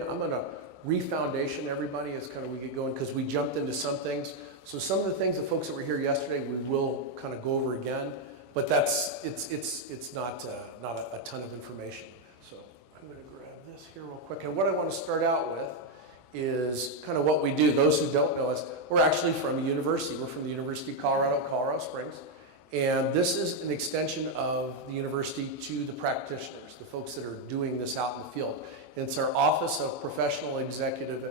I'm going to re-foundation everybody as kind of we get going because we jumped into some things. So some of the things, the folks that were here yesterday, we will kind of go over again, but it's not a ton of information. So I'm going to grab this here real quick. And what I want to start out with is kind of what we do. Those who don't know us, we're actually from a university. We're from the University of Colorado Springs. And this is an extension of the university to the practitioners, the folks that are doing this out in the field. And it's our Office of Professional Executive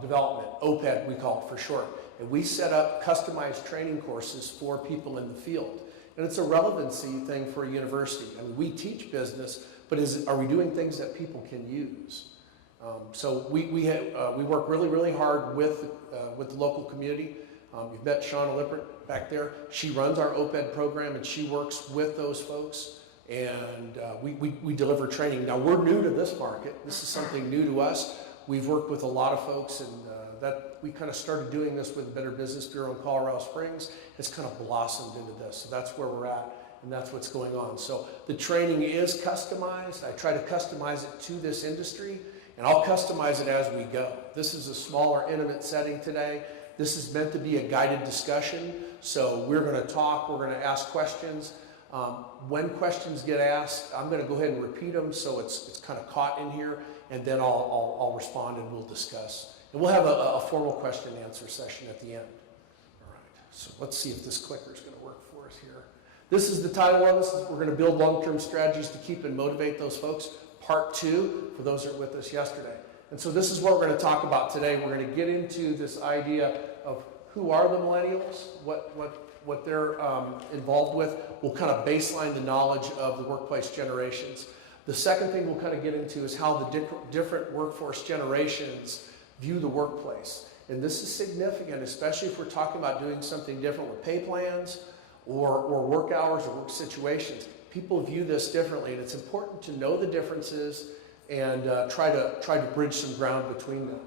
Development, OPED we call it for short. And we set up customized training courses for people in the field. And it's a relevancy thing for a university. I mean, we teach business, but are we doing things that people can use? So we work really, really hard with the local community. You've met Shauna Lippert back there. She runs our OPED program and she works with those folks. And we deliver training. Now we're new to this market. This is something new to us. We've worked with a lot of folks, and that we kind of started doing this with the Better Business Bureau in Colorado Springs. It's kind of blossomed into this. So that's where we're at, and that's what's going on. So the training is customized. I try to customize it to this industry, and I'll customize it as we go. This is a smaller, intimate setting today. This is meant to be a guided discussion. So we're going to talk. We're going to ask questions. When questions get asked, I'm going to go ahead and repeat them so it's kind of caught in here, and then I'll respond and we'll discuss. And we'll have a formal question and answer session at the end. All right, so let's see if this clicker is going to work for us here. This is the title of this. We're going to build long-term strategies to keep and motivate those folks. Part 2 for those that were with us yesterday. And so this is what we're going to talk about today. We're going to get into this idea of who are the millennials, what they're involved with. We'll kind of baseline the knowledge of the workplace generations. The second thing we'll kind of get into is how the different workforce generations view the workplace. And this is significant, especially if we're talking about doing something different with pay plans or work hours or work situations. People view this differently, and it's important to know the differences and try to bridge some ground between them.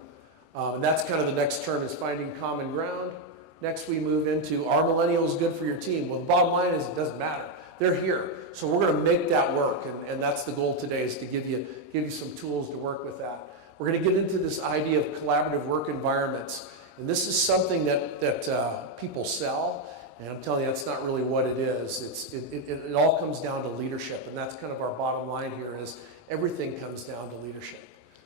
And that's kind of the next term, is finding common ground. Next we move into, are millennials good for your team? Well, the bottom line is it doesn't matter. They're here. So we're going to make that work, and that's the goal today, is to give you some tools to work with that. We're going to get into this idea of collaborative work environments. And this is something that people sell, and I'm telling you that's not really what it is. It all comes down to leadership, and that's kind of our bottom line here, is everything comes down to leadership.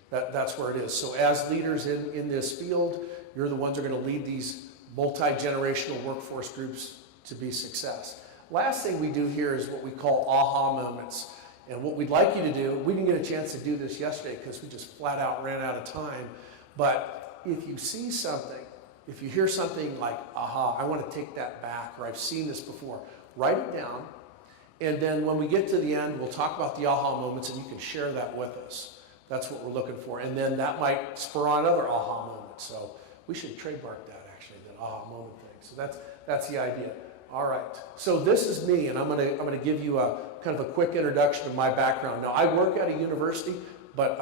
That's where it is. So as leaders in this field, you're the ones who are going to lead these multi-generational workforce groups to be success. Last thing we do here is what we call aha moments. And what we'd like you to do, we didn't get a chance to do this yesterday because we just flat out ran out of time. But if you see something, if you hear something like, aha, I want to take that back, or I've seen this before, write it down. And then when we get to the end, we'll talk about the aha moments, and you can share that with us. That's what we're looking for. And then that might spur on other aha moments. So we should trademark that, actually, that aha moment thing. So that's the idea. All right. So this is me, and I'm gonna give you a kind of a quick introduction of my background. Now, I work at a university, but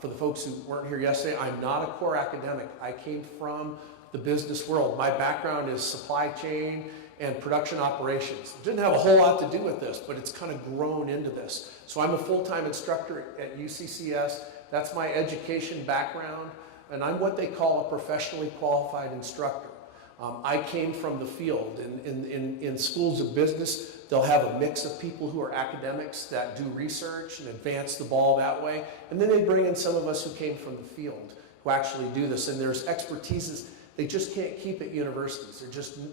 for the folks who weren't here yesterday, I'm not a core academic. I came from the business world. My background is supply chain and production operations. Didn't have a whole lot to do with this, but it's kind of grown into this. So I'm a full-time instructor at UCCS. That's my education background, and I'm what they call a professionally qualified instructor. I came from the field. In schools of business, they'll have a mix of people who are academics that do research and advance the ball that way, and then they bring in some of us who came from the field who actually do this, and there's expertises they just can't keep at universities.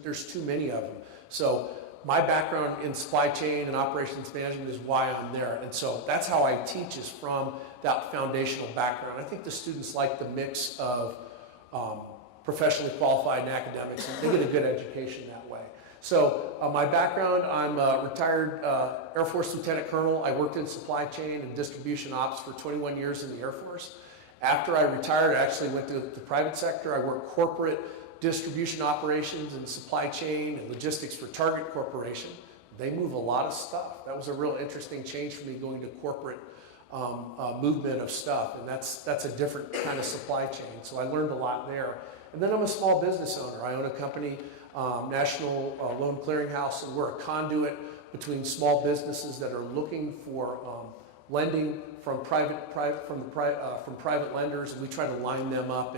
There's too many of them. So my background in supply chain and operations management is why I'm there, and so that's how I teach, is from that foundational background. I think the students like the mix of professionally qualified and academics, and they get a good education that way. So my background, I'm a retired Air Force Lieutenant Colonel. I worked in supply chain and distribution ops for 21 years in the Air Force. After I retired, I actually went to the private sector. I worked corporate distribution operations and supply chain and logistics for Target Corporation. They move a lot of stuff. That was a real interesting change for me, going to corporate movement of stuff, and that's a different kind of supply chain. So I learned a lot there. And then I'm a small business owner. I own a company, National Loan Clearinghouse, and we're a conduit between small businesses that are looking for lending from private lenders, and we try to line them up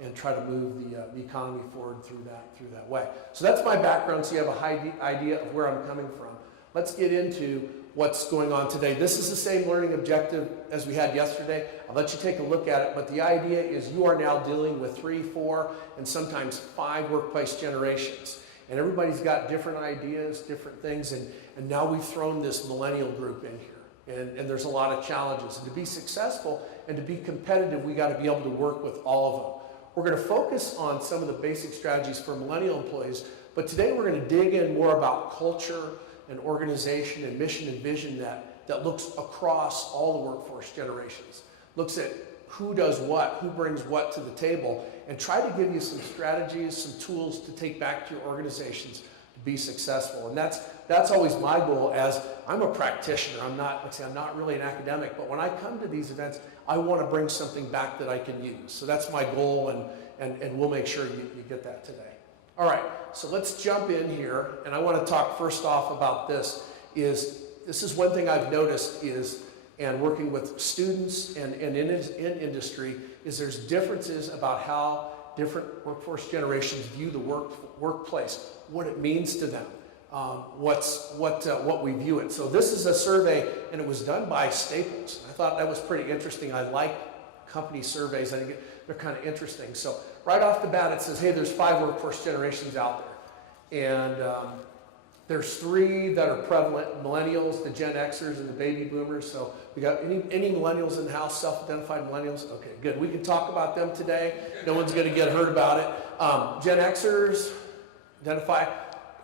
and try to move the economy forward through that way. So that's my background, so you have a high idea of where I'm coming from. Let's get into what's going on today. This is the same learning objective as we had yesterday. I'll let you take a look at it, but the idea is you are now dealing with 3, 4, and sometimes 5 workplace generations. And everybody's got different ideas, different things, and now we've thrown this millennial group in here. And there's a lot of challenges. And to be successful and to be competitive, we got to be able to work with all of them. We're going to focus on some of the basic strategies for millennial employees, but today we're going to dig in more about culture and organization and mission and vision that looks across all the workforce generations. Looks at who does what, who brings what to the table, and try to give you some strategies, some tools to take back to your organizations to be successful. And that's always my goal. As I'm a practitioner, I'm not really an academic, but when I come to these events, I want to bring something back that I can use. So that's my goal, and we'll make sure you get that today. All right, so let's jump in here, and I want to talk first off about this is one thing I've noticed and working with students and in industry, is there's differences about how different workforce generations view the workplace, what it means to them, what we view it. So this is a survey, and it was done by Staples. I thought that was pretty interesting. I like company surveys. I think they're kind of interesting. So right off the bat, it says, hey, there's 5 workforce generations out there. And there's 3 that are prevalent: millennials, the Gen Xers, and the baby boomers. So we got any millennials in the house, self-identified millennials? Okay, good. We can talk about them today. No one's going to get hurt about it. Gen Xers,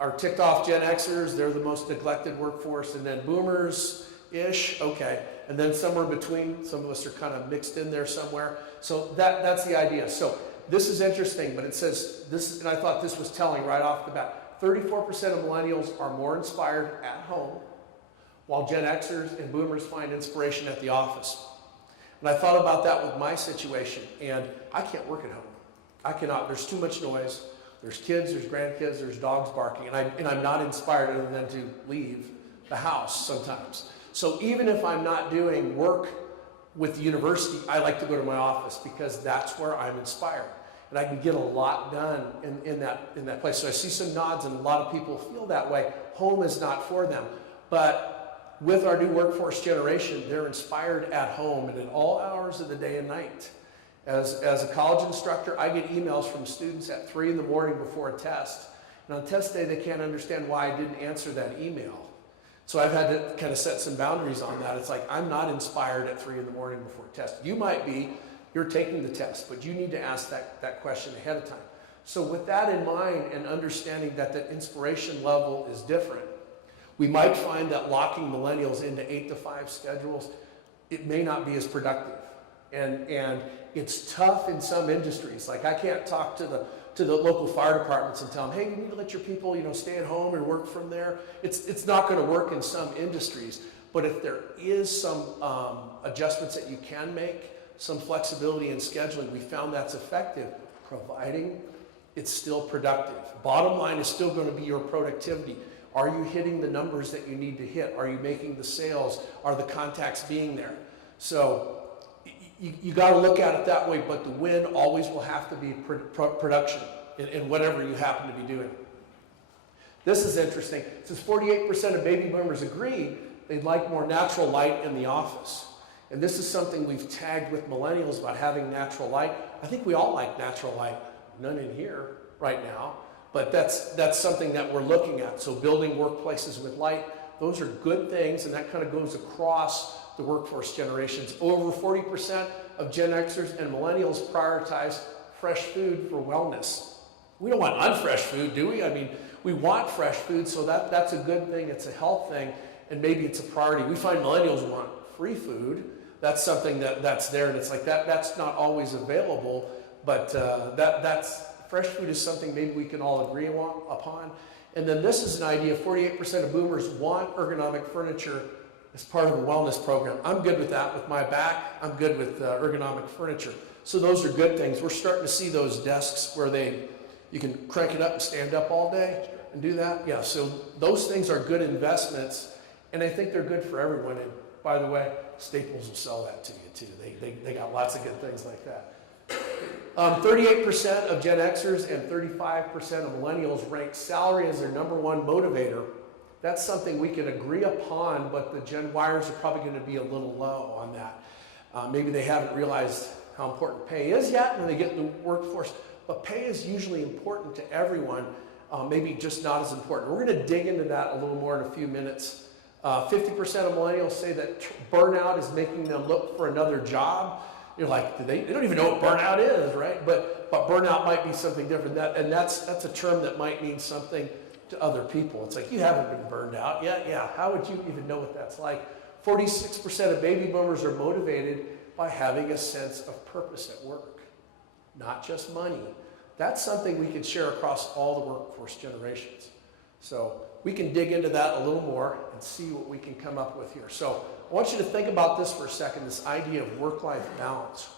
are ticked off Gen Xers. They're the most neglected workforce. And then boomers-ish, okay. And then somewhere between, some of us are kind of mixed in there somewhere. So that's the idea. So this is interesting, but it says this, and I thought this was telling right off the bat. 34% of millennials are more inspired at home, while Gen Xers and boomers find inspiration at the office. And I thought about that with my situation, and I can't work at home. I cannot. There's too much noise. There's kids, there's grandkids, there's dogs barking, and I'm not inspired other than to leave the house sometimes. So even if I'm not doing work with the university, I like to go to my office because that's where I'm inspired. And I can get a lot done in that place. So I see some nods, and a lot of people feel that way. Home is not for them. But with our new workforce generation, they're inspired at home and at all hours of the day and night. As a college instructor, I get emails from students at 3 in the morning before a test. And on test day, they can't understand why I didn't answer that email. So I've had to kind of set some boundaries on that. It's like, I'm not inspired at 3 in the morning before a test. You might be. You're taking the test, but you need to ask that question ahead of time. So with that in mind, and understanding that the inspiration level is different, we might find that locking millennials into 8 to 5 schedules, it may not be as productive. And it's tough in some industries. Like, I can't talk to the local fire departments and tell them, hey, you need to let your people, stay at home and work from there. It's not going to work in some industries. But if there is some adjustments that you can make, some flexibility in scheduling, we found that's effective, providing it's still productive. Bottom line is still going to be your productivity. Are you hitting the numbers that you need to hit? Are you making the sales? Are the contacts being there? So you got to look at it that way, but the win always will have to be production in whatever you happen to be doing. This is interesting. It says 48% of baby boomers agree they'd like more natural light in the office. And this is something we've tagged with millennials about having natural light. I think we all like natural light. None in here right now, but that's something that we're looking at. So building workplaces with light, those are good things, and that kind of goes across the workforce generations. Over 40% of Gen Xers and millennials prioritize fresh food for wellness. We don't want unfresh food, do we? I mean, we want fresh food, so that's a good thing. It's a health thing, and maybe it's a priority. We find millennials want free food. That's something that's there, and it's like that's not always available, but that's fresh food is something maybe we can all agree upon. And then this is an idea: 48% of boomers want ergonomic furniture as part of the wellness program. I'm good with that. With my back, I'm good with ergonomic furniture. So those are good things. We're starting to see those desks where you can crank it up and stand up all day and do that. Yeah, so those things are good investments, and I think they're good for everyone. by the way. Staples will sell that to you too. They got lots of good things like that. 38% of Gen Xers and 35% of millennials rank salary as their number one motivator. That's something we can agree upon, but the Gen Yers are probably going to be a little low on that. Maybe they haven't realized how important pay is yet when they get in the workforce, but pay is usually important to everyone, maybe just not as important. We're going to dig into that a little more in a few minutes. 50% of millennials say that burnout is making them look for another job. You're like, they don't even know what burnout is, right? But burnout might be something different. That's a term that might mean something to other people. It's like, you haven't been burned out yet. Yeah, how would you even know what that's like? 46% of baby boomers are motivated by having a sense of purpose at work, not just money. That's something we can share across all the workforce generations. So we can dig into that a little more and see what we can come up with here. So I want you to think about this for a second, this idea of work-life balance.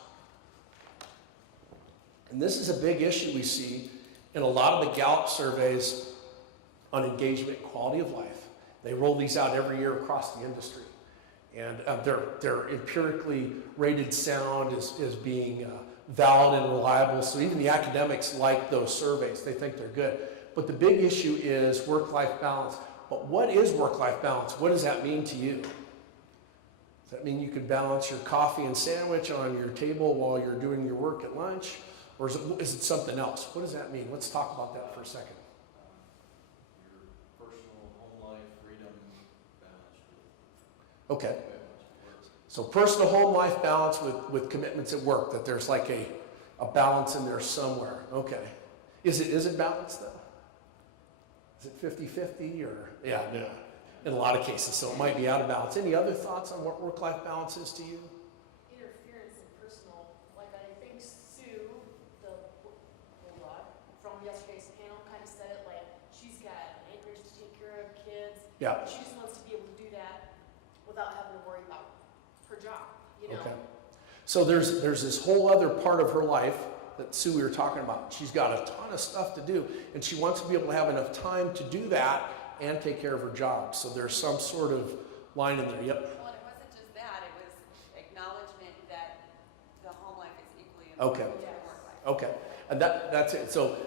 And this is a big issue we see in a lot of the Gallup surveys on engagement and quality of life. They roll these out every year across the industry. And they're empirically rated sound as being valid and reliable. So even the academics like those surveys. They think they're good. But the big issue is work-life balance. But what is work-life balance? What does that mean to you? Does that mean you can balance your coffee and sandwich on your table while you're doing your work at lunch? Or is it something else? What does that mean? Let's talk about that for a second. Your personal home life, freedom, balance. Okay. So personal home life balance with commitments at work, that there's like a balance in there somewhere. Okay. Is it balanced though? Is it 50-50 or? Yeah, no. In a lot of cases, so it might be out of balance. Any other thoughts on what work-life balance is to you? Interference in personal, like I think Sue, from yesterday's panel kind of said it, like she's got an acreage to take care of, kids. Yeah. She just wants to be able to do that without having to worry about her job, you know? Okay. So there's this whole other part of her life that Sue we were talking about. She's got a ton of stuff to do, and she wants to be able to have enough time to do that and take care of her job. So there's some sort of line in there. Yep. Well, it wasn't just that. It was acknowledgement that the home life is equally important to the work life. Okay. And that's it. So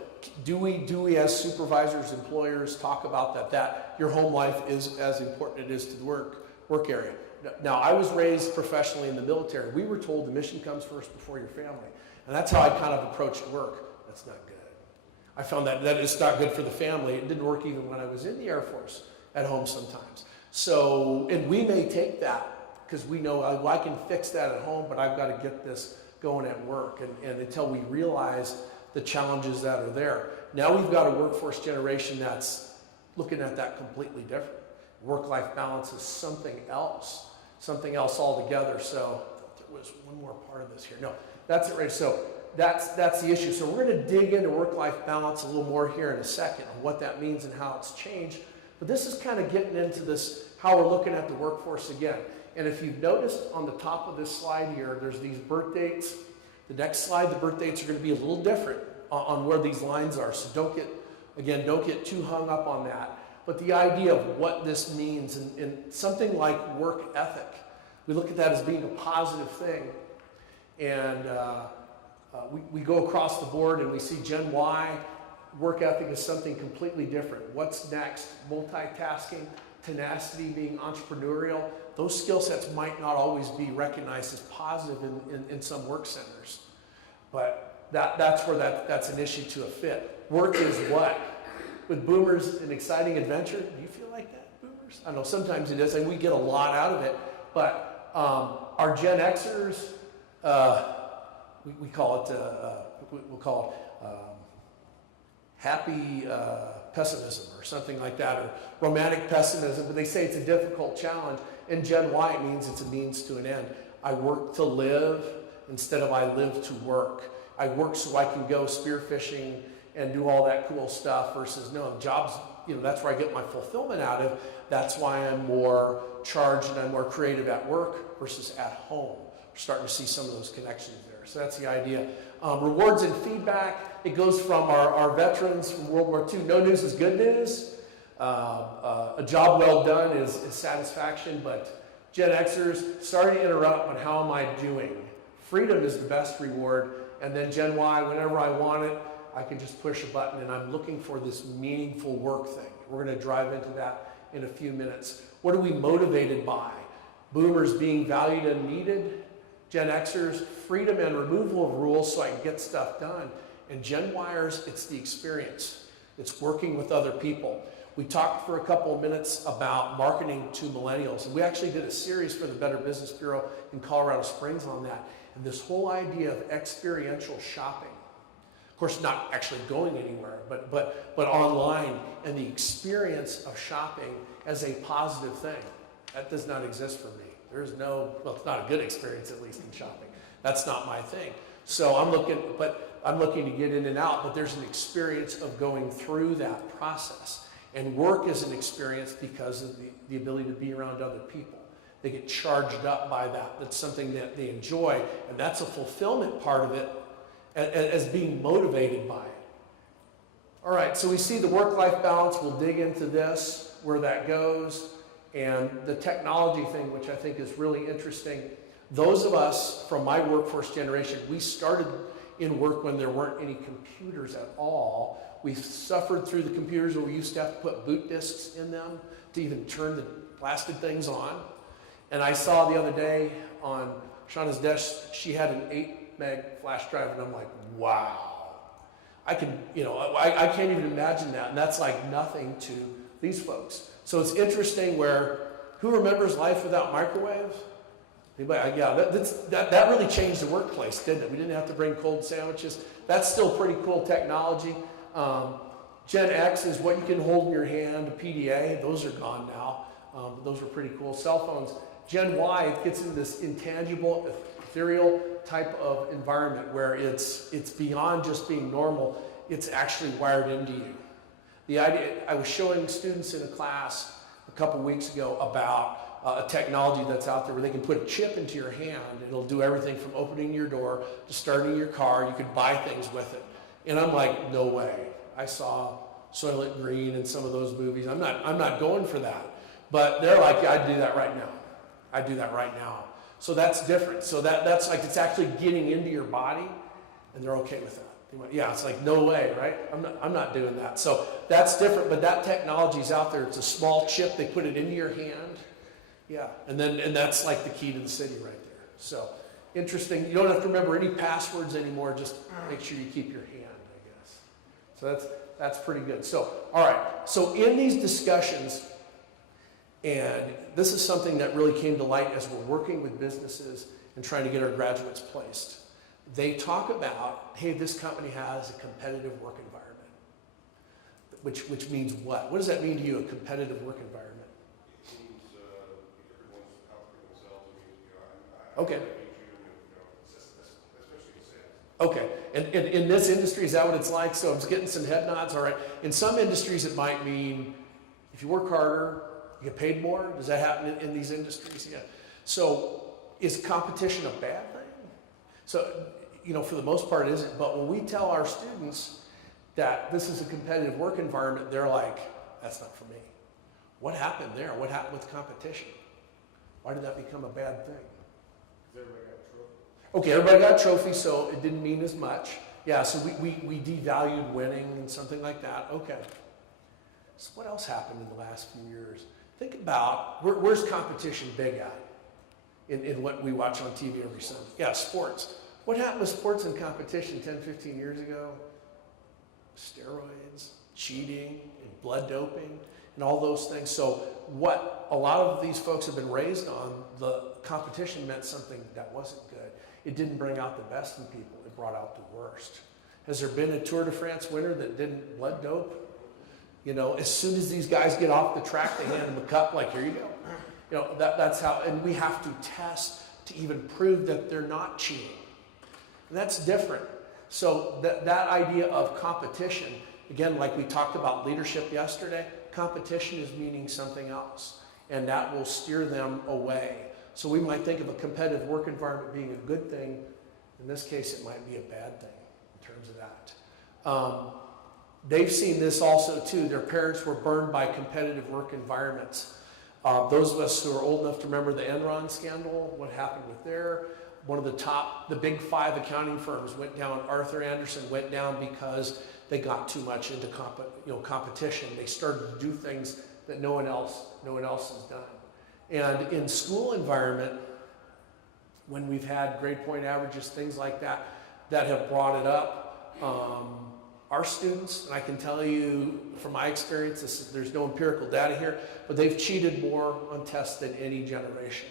do we as supervisors, employers talk about that your home life is as important as it is to the work area? Now, I was raised professionally in the military. We were told the mission comes first before your family. And that's how I kind of approached work. That's not good. I found that it's not good for the family. It didn't work even when I was in the Air Force at home sometimes. So, and we may take that because we know I can fix that at home, but I've got to get this going at work. And until we realize the challenges that are there. Now we've got a workforce generation that's looking at that completely different. Work-life balance is something else altogether. So there was one more part of this here. No, that's it right. So that's the issue. So we're going to dig into work-life balance a little more here in a second on what that means and how it's changed. But this is kind of getting into this, how we're looking at the workforce again. And if you've noticed on the top of this slide here, there's these birth dates. The next slide, the birth dates are going to be a little different on where these lines are. So don't get too hung up on that. But the idea of what this means and something like work ethic, we look at that as being a positive thing. And we go across the board and we see Gen Y, work ethic is something completely different. What's next? Multitasking, tenacity, being entrepreneurial. Those skill sets might not always be recognized as positive in some work centers. But that's where that's an issue to a fit. Work is what? With boomers, an exciting adventure. Do you feel like that, boomers? I know sometimes it is, and we get a lot out of it. But our Gen Xers, we call it, we'll call it happy pessimism or something like that, or romantic pessimism, but they say it's a difficult challenge. In Gen Y, it means it's a means to an end. I work to live instead of I live to work. I work so I can go spearfishing and do all that cool stuff versus no, jobs, that's where I get my fulfillment out of. That's why I'm more charged and I'm more creative at work versus at home. We're starting to see some of those connections there. So that's the idea. Rewards and feedback, it goes from our veterans from World War II. No news is good news. A job well done is satisfaction, but Gen Xers, sorry to interrupt, but how am I doing? Freedom is the best reward. And then Gen Y, whenever I want it, I can just push a button, and I'm looking for this meaningful work thing. We're going to drive into that in a few minutes. What are we motivated by? Boomers being valued and needed. Gen Xers, freedom and removal of rules so I can get stuff done. And Gen Yers, it's the experience. It's working with other people. We talked for a couple of minutes about marketing to millennials. And we actually did a series for the Better Business Bureau in Colorado Springs on that. And this whole idea of experiential shopping. Of course, not actually going anywhere, but online, and the experience of shopping as a positive thing. That does not exist for me. There's no, well, it's not a good experience, at least in shopping. That's not my thing. So I'm looking to get in and out, but there's an experience of going through that process. And work is an experience because of the ability to be around other people. They get charged up by that. That's something that they enjoy, and that's a fulfillment part of it, as being motivated by it. All right, so we see the work-life balance. We'll dig into this, where that goes, and the technology thing, which I think is really interesting. Those of us from my workforce generation, we started in work when there weren't any computers at all. We suffered through the computers where we used to have to put boot discs in them to even turn the blasted things on. And I saw the other day on Shauna's desk, she had an 8 meg flash drive, and I'm like, wow. I can, I can't even imagine that, and that's like nothing to these folks. So it's interesting who remembers life without microwaves? Anybody? Yeah, that really changed the workplace, didn't it? We didn't have to bring cold sandwiches. That's still pretty cool technology. Gen X is what you can hold in your hand, a PDA. Those are gone now. But those were pretty cool. Cell phones. Gen Y gets into this intangible, ethereal type of environment where it's beyond just being normal. It's actually wired into you. The idea, I was showing students in a class a couple weeks ago about a technology that's out there where they can put a chip into your hand. It'll do everything from opening your door to starting your car. You could buy things with it. And I'm like, no way. I saw Soylent Green and some of those movies. I'm not going for that. But they're like, yeah, I'd do that right now. I'd do that right now. So that's different. So that's like, it's actually getting into your body, and they're okay with that. Yeah, it's like, no way, right? I'm not doing that. So that's different, but that technology's out there. It's a small chip. They put it into your hand. Yeah, and that's like the key to the city right there. So interesting. You don't have to remember any passwords anymore. Just make sure you keep your hand, I guess. So that's pretty good. So, all right. So in these discussions, and this is something that really came to light as we're working with businesses and trying to get our graduates placed. They talk about, hey, this company has a competitive work environment. Which means what? What does that mean to you, a competitive work environment? It means everyone's out for themselves. It means, Okay. Especially in sales. Okay, and in this industry, is that what it's like? So I'm just getting some head nods, all right. In some industries, it might mean if you work harder, you get paid more. Does that happen in these industries? Yeah. So is competition a bad thing? So, for the most part, it isn't. But when we tell our students that this is a competitive work environment, they're like, that's not for me. What happened there? What happened with competition? Why did that become a bad thing? Everybody got a trophy. Okay, everybody got a trophy, so it didn't mean as much. Yeah, so we devalued winning and something like that. Okay. So what else happened in the last few years? Think about, where's competition big at in what we watch on TV every Sunday? Yeah, sports. What happened with sports and competition 10, 15 years ago? Steroids, cheating, and blood doping, and all those things. So what a lot of these folks have been raised on, the competition meant something that wasn't good. It didn't bring out the best in people. It brought out the worst. Has there been a Tour de France winner that didn't blood dope? As soon as these guys get off the track, they hand them a cup, like, here you go. That's how, and we have to test to even prove that they're not cheating. And that's different. So that idea of competition, again, like we talked about leadership yesterday, competition is meaning something else, and that will steer them away. So we might think of a competitive work environment being a good thing. In this case, it might be a bad thing in terms of that. They've seen this also too. Their parents were burned by competitive work environments. Those of us who are old enough to remember the Enron scandal, what happened with there. One of the big 5 accounting firms went down. Arthur Andersen went down because they got too much into competition. They started to do things that no one else has done. And in school environment, when we've had grade point averages, things like that, that have brought it up, our students, and I can tell you from my experience, there's no empirical data here, but they've cheated more on tests than any generation.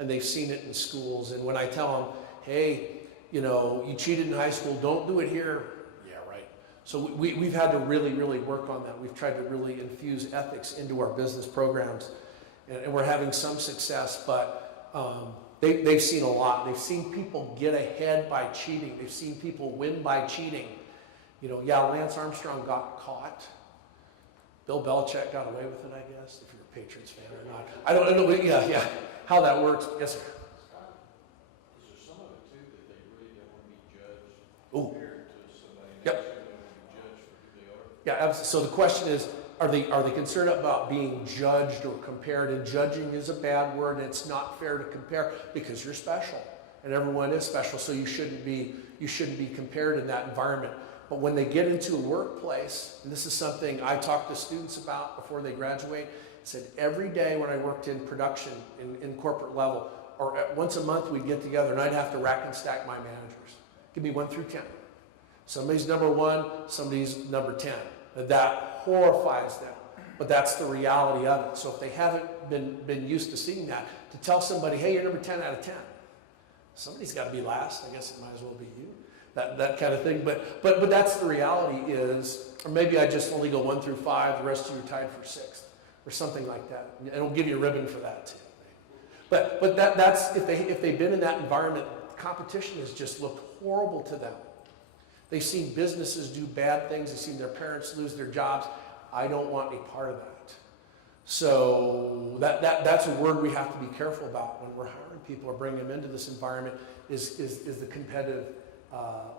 And they've seen it in schools. And when I tell them, hey, you cheated in high school, don't do it here. Yeah, right. So we've had to really, really work on that. We've tried to really infuse ethics into our business programs. And we're having some success, but they've seen a lot. They've seen people get ahead by cheating. They've seen people win by cheating. Lance Armstrong got caught. Bill Belichick got away with it, I guess, if you're a Patriots fan or not. I don't know, yeah, how that works. Yes, sir. Scott, is there some of it too that they really don't want to be judged Ooh. compared to somebody Yep. else who don't want to be judged for who they are? Yeah, absolutely. So the question is, are they concerned about being judged or compared? And judging is a bad word, and it's not fair to compare because you're special, and everyone is special. So you shouldn't be compared in that environment. But when they get into a workplace, and this is something I talk to students about before they graduate, I said every day when I worked in production, in corporate level, or once a month we'd get together and I'd have to rack and stack my managers. Give me 1 through 10. Somebody's number 1, somebody's number 10. That horrifies them, but that's the reality of it. So if they haven't been used to seeing that, to tell somebody, hey, you're number 10 out of 10, somebody's got to be last. I guess it might as well be you. That kind of thing, but that's the reality is, or maybe I just only go 1 through 5, the rest of you are tied for 6th, or something like that. And it'll give you a ribbon for that too. But that's if they've been in that environment, competition has just looked horrible to them. They've seen businesses do bad things. They've seen their parents lose their jobs. I don't want any part of that. So that's a word we have to be careful about when we're hiring people or bringing them into this environment. Is the competitive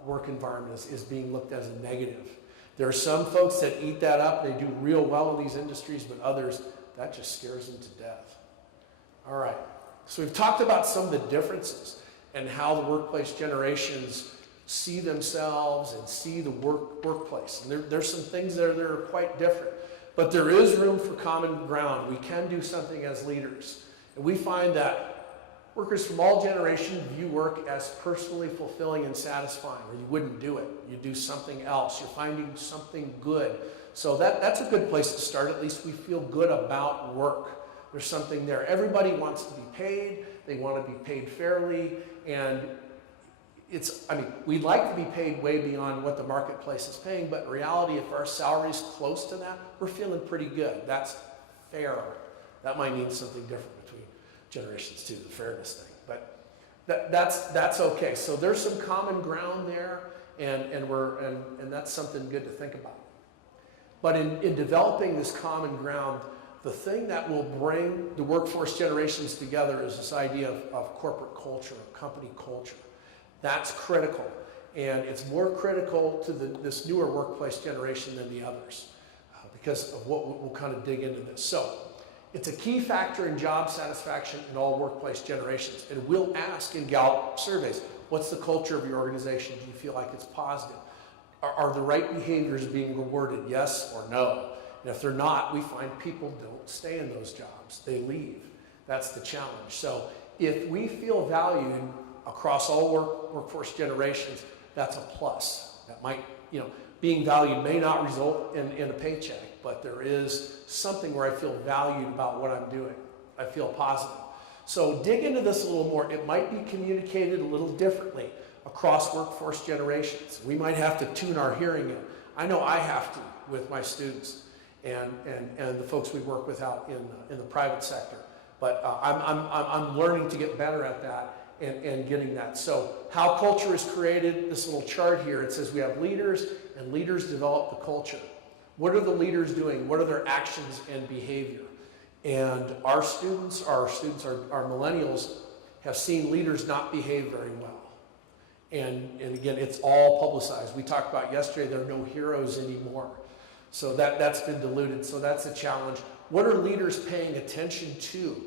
work environment is being looked as a negative. There are some folks that eat that up. They do real well in these industries, but others, that just scares them to death. All right. So we've talked about some of the differences and how the workplace generations see themselves and see the workplace. And there's some things there that are quite different. But there is room for common ground. We can do something as leaders. And we find that workers from all generations view work as personally fulfilling and satisfying, or you wouldn't do it. You do something else. You're finding something good. So that's a good place to start. At least we feel good about work. There's something there. Everybody wants to be paid. They want to be paid fairly. And we'd like to be paid way beyond what the marketplace is paying, but in reality, if our salary is close to that, we're feeling pretty good. That's fair. That might mean something different between generations too, the fairness thing. But that's okay. So there's some common ground there, and that's something good to think about. But in developing this common ground, the thing that will bring the workforce generations together is this idea of corporate culture, company culture. That's critical, and it's more critical to this newer workplace generation than the others because of what we'll kind of dig into this. So it's a key factor in job satisfaction in all workplace generations, and we'll ask in Gallup surveys, what's the culture of your organization? Do you feel like it's positive? Are the right behaviors being rewarded, yes or no? And if they're not, we find people don't stay in those jobs. They leave. That's the challenge. So if we feel valued across all workforce generations, that's a plus. That might, being valued may not result in a paycheck, but there is something where I feel valued about what I'm doing. I feel positive. So dig into this a little more. It might be communicated a little differently across workforce generations. We might have to tune our hearing in. I know I have to with my students and the folks we work with out in the private sector. But I'm learning to get better at that and getting that. So how culture is created, this little chart here, it says we have leaders, and leaders develop the culture. What are the leaders doing? What are their actions and behavior? And our millennials, have seen leaders not behave very well. And again, it's all publicized. We talked about yesterday, there are no heroes anymore. So that's been diluted. So that's a challenge. What are leaders paying attention to?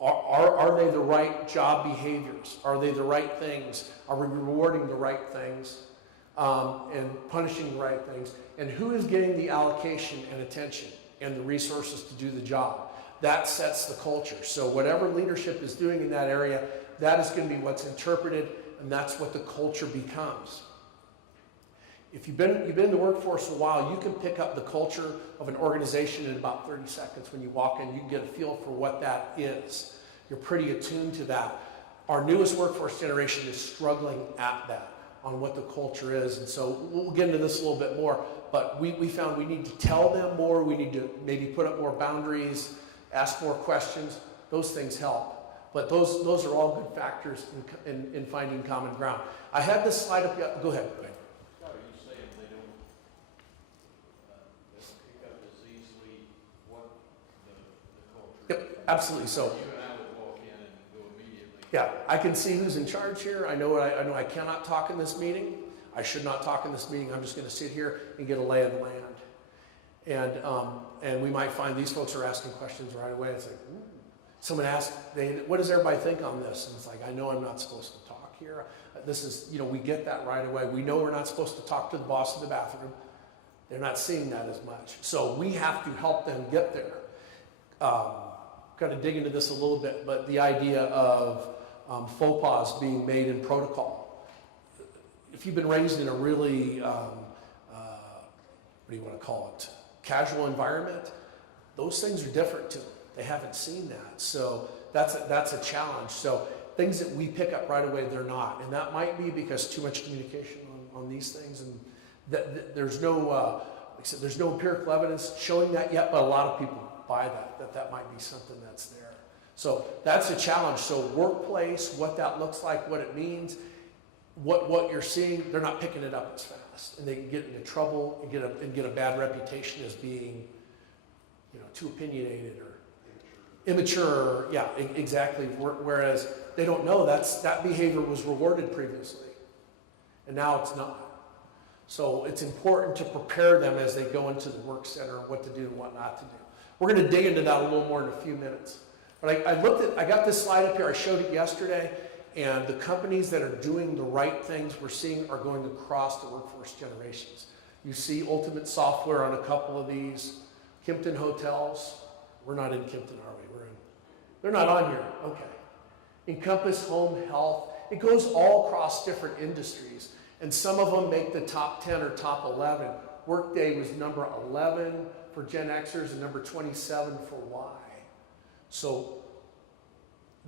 Are they the right job behaviors? Are they the right things? Are we rewarding the right things and punishing the right things? And who is getting the allocation and attention and the resources to do the job? That sets the culture. So whatever leadership is doing in that area, that is going to be what's interpreted, and that's what the culture becomes. If you've been in the workforce a while, you can pick up the culture of an organization in about 30 seconds. When you walk in, you can get a feel for what that is. You're pretty attuned to that. Our newest workforce generation is struggling at that, on what the culture is. And so we'll get into this a little bit more, but we found we need to tell them more. We need to maybe put up more boundaries, ask more questions. Those things help. But those are all good factors in finding common ground. I had this slide up. Go ahead. Scott, are you saying they don't pick up as easily what the culture is? Yep, absolutely. So, You and I would walk in and go immediately. yeah, I can see who's in charge here. I know I cannot talk in this meeting. I should not talk in this meeting. I'm just going to sit here and get a lay of the land. And we might find these folks are asking questions right away. It's like, someone asked, what does everybody think on this? And it's like, I know I'm not supposed to talk here. This is, we get that right away. We know we're not supposed to talk to the boss in the bathroom. They're not seeing that as much. So we have to help them get there. Kind of dig into this a little bit, but the idea of faux pas being made in protocol. If you've been raised in a really, what do you want to call it, casual environment, those things are different to them. They haven't seen that. So that's a challenge. So things that we pick up right away, they're not. And that might be because too much communication on these things. And there's no, like I said, there's no empirical evidence showing that yet, but a lot of people buy that might be something that's there. So that's a challenge. So workplace, what that looks like, what it means, what you're seeing, they're not picking it up as fast. And they can get into trouble and get a bad reputation as being, too opinionated or immature. Yeah, exactly. Whereas they don't know that behavior was rewarded previously, and now it's not. So it's important to prepare them as they go into the work center, what to do and what not to do. We're going to dig into that a little more in a few minutes. But I got this slide up here. I showed it yesterday, and the companies that are doing the right things we're seeing are going across the workforce generations. You see Ultimate Software on a couple of these. Kimpton Hotels. We're not in Kimpton, are we? They're not on here. Okay. Encompass Home Health. It goes all across different industries. And some of them make the top 10 or top 11. Workday was number 11 for Gen Xers and number 27 for Y. So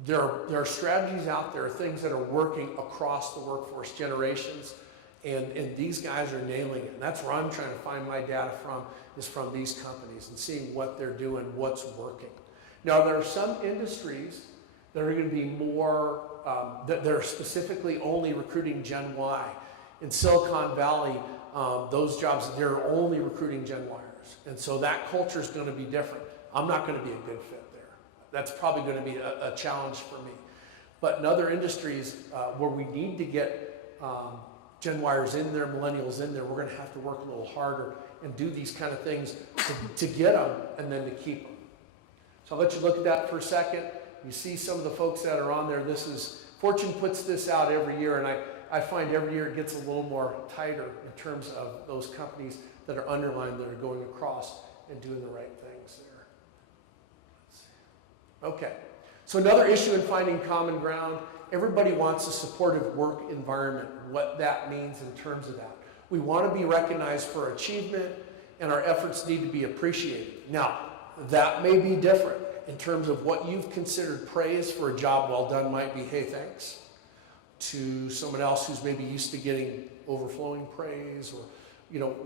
there are strategies out there, things that are working across the workforce generations. And these guys are nailing it. And that's where I'm trying to find my data from, is from these companies and seeing what they're doing, what's working. Now, there are some industries that are going to be more, that they're specifically only recruiting Gen Y. In Silicon Valley, those jobs, they're only recruiting Gen Yers. And so that culture is going to be different. I'm not going to be a good fit there. That's probably going to be a challenge for me. But in other industries where we need to get Gen Yers in there, millennials in there, we're going to have to work a little harder and do these kind of things to get them and then to keep them. So I'll let you look at that for a second. You see some of the folks that are on there. Fortune puts this out every year, and I find every year it gets a little more tighter in terms of those companies that are underlined, that are going across and doing the right things there. Okay, so another issue in finding common ground, everybody wants a supportive work environment, what that means in terms of that. We want to be recognized for achievement, and our efforts need to be appreciated. Now, that may be different in terms of what you've considered praise for a job well done might be, hey, thanks, to someone else who's maybe used to getting overflowing praise, or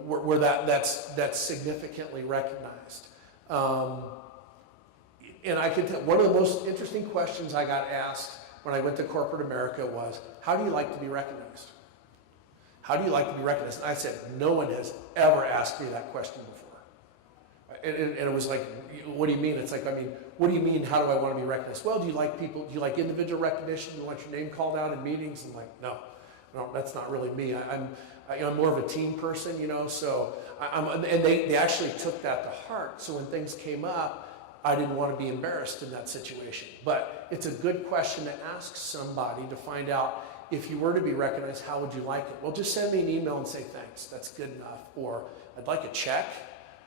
where that's significantly recognized. And I can tell, one of the most interesting questions I got asked when I went to corporate America was, how do you like to be recognized? How do you like to be recognized? And I said, no one has ever asked me that question before. And it was like, what do you mean? It's like, what do you mean, how do I want to be recognized? Well, do you like individual recognition? Do you want your name called out in meetings? I'm like, no, that's not really me. I'm more of a team person, so and they actually took that to heart. So when things came up, I didn't want to be embarrassed in that situation. But it's a good question to ask somebody to find out, if you were to be recognized, how would you like it? Well, just send me an email and say thanks. That's good enough. Or I'd like a check.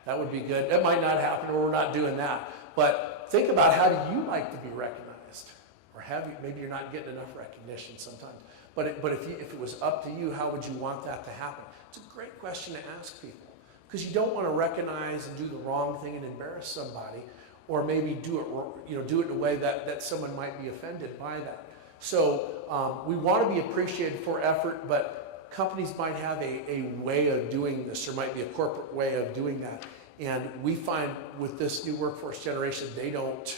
That would be good. That might not happen, or we're not doing that. But think about, how do you like to be recognized? Or have you? Maybe you're not getting enough recognition sometimes. But if it was up to you, how would you want that to happen? It's a great question to ask people, because you don't want to recognize and do the wrong thing and embarrass somebody, or maybe do it in a way that someone might be offended by that. So we want to be appreciated for effort, but companies might have a way of doing this. There might be a corporate way of doing that. And we find with this new workforce generation, they don't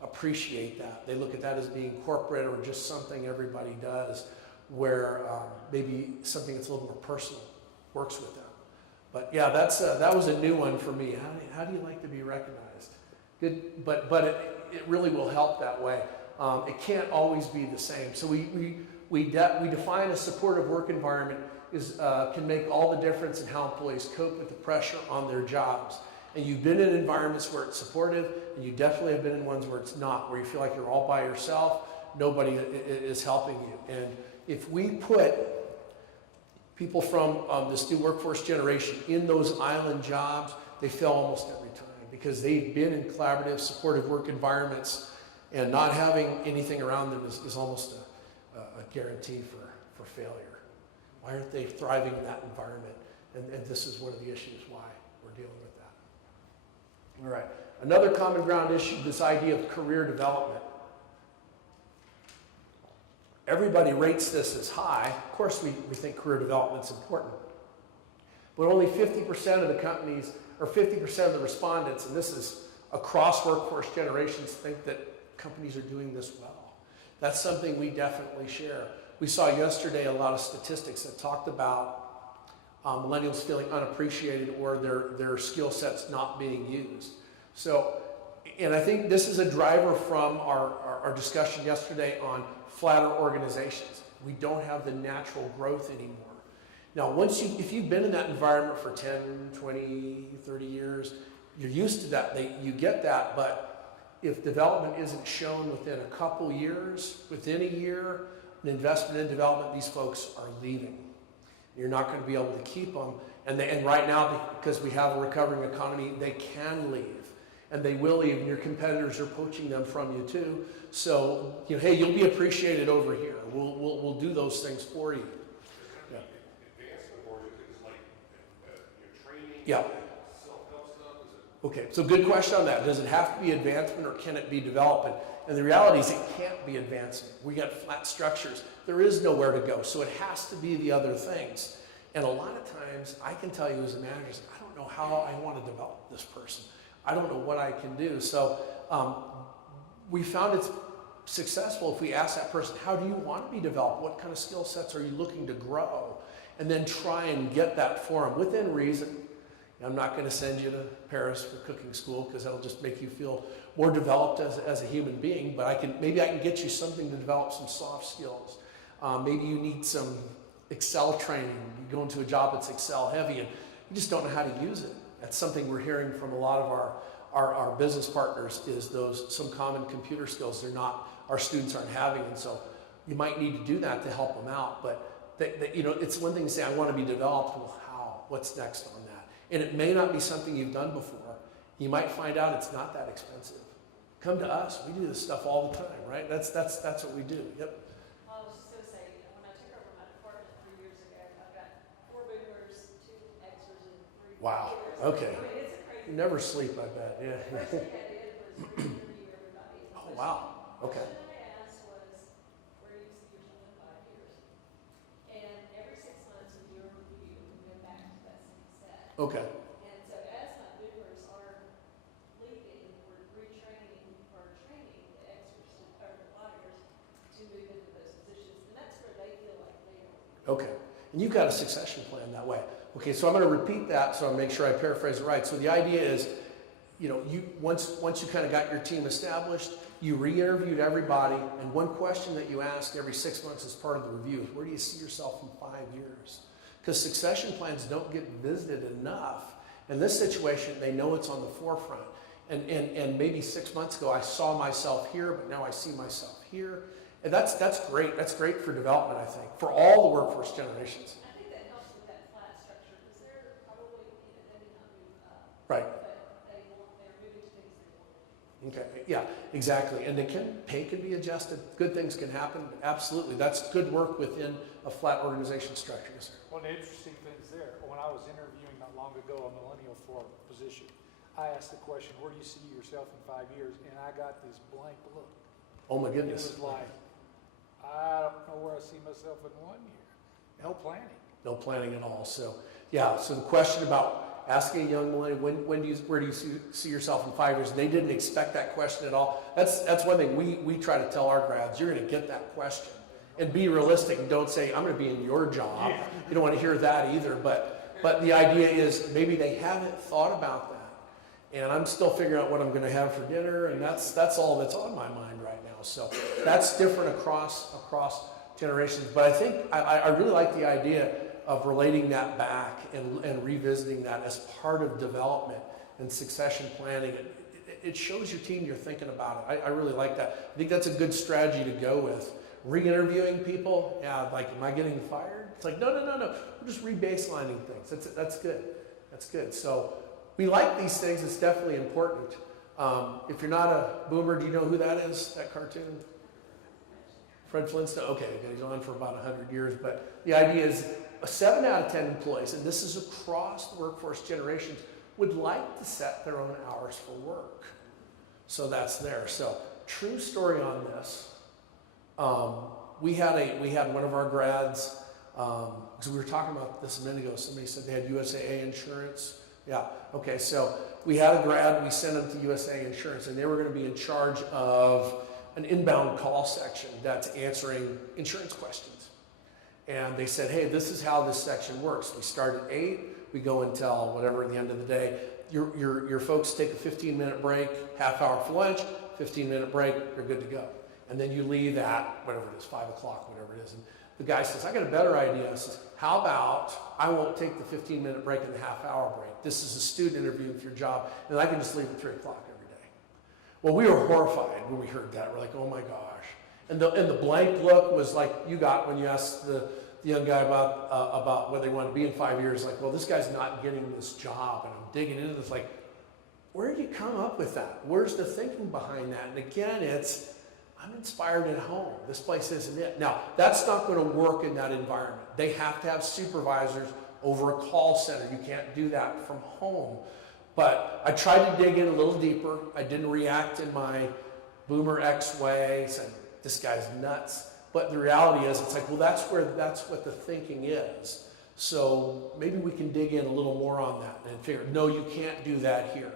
appreciate that. They look at that as being corporate, or just something everybody does, where maybe something that's a little more personal works with them. But yeah, that was a new one for me. How do you like to be recognized? Good, but it really will help that way. It can't always be the same. So we define a supportive work environment can make all the difference in how employees cope with the pressure on their jobs. And you've been in environments where it's supportive, and you definitely have been in ones where it's not, where you feel like you're all by yourself, nobody is helping you. And if we put people from this new workforce generation in those island jobs, they fail almost every time, because they've been in collaborative, supportive work environments, and not having anything around them is almost a guarantee for failure. Why aren't they thriving in that environment? And this is one of the issues why we're dealing with that. All right. Another common ground issue, this idea of career development. Everybody rates this as high. Of course, we think career development is important. But only 50% of the companies, or 50% of the respondents, and this is across workforce generations, think that companies are doing this well. That's something we definitely share. We saw yesterday a lot of statistics that talked about millennials feeling unappreciated, or their skill sets not being used. So, and I think this is a driver from our discussion yesterday on flatter organizations. We don't have the natural growth anymore. Now, if you've been in that environment for 10, 20, 30 years, you're used to that, you get that, but if development isn't shown within a couple years, within a year, an investment in development, these folks are leaving. You're not going to be able to keep them. And right now, because we have a recovering economy, they can leave. And they will leave, and your competitors are poaching them from you too. So, hey, you'll be appreciated over here. We'll do those things for you. Yeah. Advancement, or is it like training? Yeah. Self-help stuff? Is it? Okay, so good question on that. Does it have to be advancement, or can it be development? And the reality is it can't be advancement. We got flat structures. There is nowhere to go. So it has to be the other things. And a lot of times, I can tell you as a manager, I don't know how I want to develop this person. I don't know what I can do. So we found it's successful if we ask that person, how do you want to be developed? What kind of skill sets are you looking to grow? And then try and get that for them within reason. I'm not going to send you to Paris for cooking school, because that'll just make you feel more developed as a human being. But maybe I can get you something to develop some soft skills. Maybe you need some Excel training. You go into a job that's Excel heavy and you just don't know how to use it. That's something we're hearing from a lot of our business partners, is some common computer skills our students aren't having. And so you might need to do that to help them out. But it's one thing to say, I want to be developed. Well, how? What's next on that? And it may not be something you've done before. You might find out it's not that expensive. Come to us. We do this stuff all the time, right? That's what we do. Yep. Well, I was just going to say, when I took over my department 3 years ago, I've got 4 boomers, 2 Xers, and 3 Wow. Years. Okay. I mean, it's a crazy. You never sleep, I bet. Yeah. First thing I did was interview everybody. Oh, wow. Okay. The question I asked was, where do you see yourself in 5 years? And every 6 months we do a review and go back to that same set. Okay. And so as my boomers are leaving, we're retraining or training the Xers or the Yers to move into those positions. And that's where they feel like they are. Okay. And you've got a succession plan that way. Okay, so I'm going to repeat that so I make sure I paraphrase it right. So the idea is, once you kind of got your team established, you re-interviewed everybody, and one question that you asked every 6 months as part of the review is, where do you see yourself in 5 years? Because succession plans don't get visited enough. In this situation, they know it's on the forefront. And maybe 6 months ago I saw myself here, but now I see myself here. And that's great. That's great for development, I think, for all the workforce generations. I think that helps with that flat structure, because they're probably, they may not move up. Right. But they're moving to things they want. Okay, yeah, exactly. And pay can be adjusted. Good things can happen. Absolutely. That's good work within a flat organization structure. Yes, sir. One of the interesting things there, when I was interviewing not long ago a Millennial for a position, I asked the question, where do you see yourself in 5 years? And I got this blank look. Oh my It goodness. was like, I don't know where I see myself in 1 year. No planning. No planning at all. So, yeah, so the question about asking a young millennial, where do you see yourself in 5 years? And they didn't expect that question at all. That's one thing we try to tell our grads. You're going to get that question. And be realistic and don't say, I'm going to be in your job. Yeah. You don't want to hear that either. But the idea is maybe they haven't thought about that. And I'm still figuring out what I'm going to have for dinner. And that's all that's on my mind right now. So that's different across generations. But I think I really like the idea of relating that back and revisiting that as part of development and succession planning. It shows your team you're thinking about it. I really like that. I think that's a good strategy to go with. Re-interviewing people, yeah, like, am I getting fired? It's like, no. We're just re-baselining things. That's good. That's good. So we like these things. It's definitely important. If you're not a boomer, do you know who that is, that cartoon? Fred Flintstone? Okay, he's on for about 100 years. But the idea is 7 out of 10 employees, and this is across the workforce generations, would like to set their own hours for work. So that's there. So true story on this. We had one of our grads, because we were talking about this a minute ago. Somebody said they had USAA insurance. Yeah, okay, so we had a grad, we sent them to USAA insurance, and they were going to be in charge of an inbound call section that's answering insurance questions. And they said, hey, this is how this section works. We start at 8, we go until whatever at the end of the day. Your folks take a 15-minute break, half hour for lunch, 15-minute break, you're good to go. And then you leave at whatever it is, 5 o'clock, whatever it is. And the guy says, I got a better idea. I says, how about I won't take the 15-minute break and the half-hour break. This is a student interview for your job, and I can just leave at 3 o'clock every day. Well, we were horrified when we heard that. We're like, oh my gosh. And the blank look was like you got when you asked the young guy about whether they want to be in 5 years. Like, well, this guy's not getting this job. And I'm digging into this like, where did you come up with that? Where's the thinking behind that? And again, I'm inspired at home. This place isn't it. Now, that's not going to work in that environment. They have to have supervisors over a call center. You can't do that from home. But I tried to dig in a little deeper. I didn't react in my boomer X way, saying, this guy's nuts. But the reality is, it's like, well, that's what the thinking is. So maybe we can dig in a little more on that and figure, no, you can't do that here.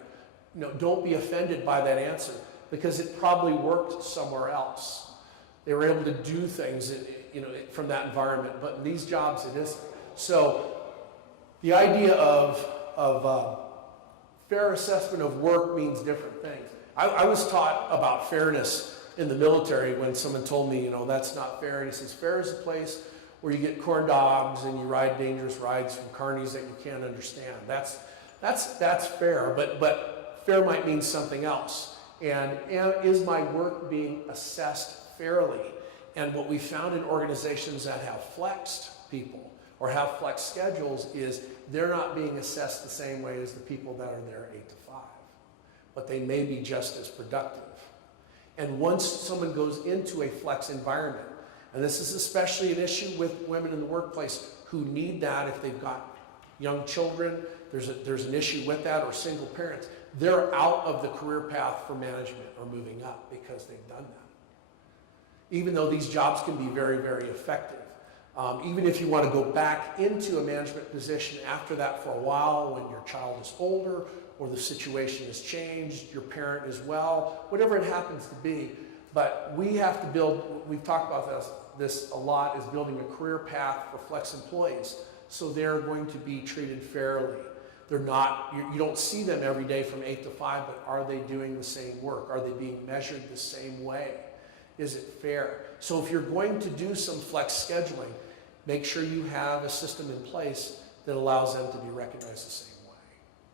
No, don't be offended by that answer, because it probably worked somewhere else. They were able to do things, from that environment, but in these jobs it isn't. So the idea of fair assessment of work means different things. I was taught about fairness in the military when someone told me, that's not fair. And he says, fair is a place where you get corn dogs and you ride dangerous rides from carnies that you can't understand. That's fair, but fair might mean something else. And is my work being assessed fairly? And what we found in organizations that have flexed people or have flex schedules is they're not being assessed the same way as the people that are there 8 to 5. But they may be just as productive. And once someone goes into a flex environment, and this is especially an issue with women in the workplace who need that if they've got young children, there's an issue with that, or single parents, they're out of the career path for management or moving up because they've done that. Even though these jobs can be very, very effective. Even if you want to go back into a management position after that for a while when your child is older or the situation has changed, your parent as well, whatever it happens to be. But we have to build, we've talked about this a lot, is building a career path for flex employees. So they're going to be treated fairly. They're not, you don't see them every day from 8 to 5, but are they doing the same work? Are they being measured the same way? Is it fair? So if you're going to do some flex scheduling, make sure you have a system in place that allows them to be recognized the same way,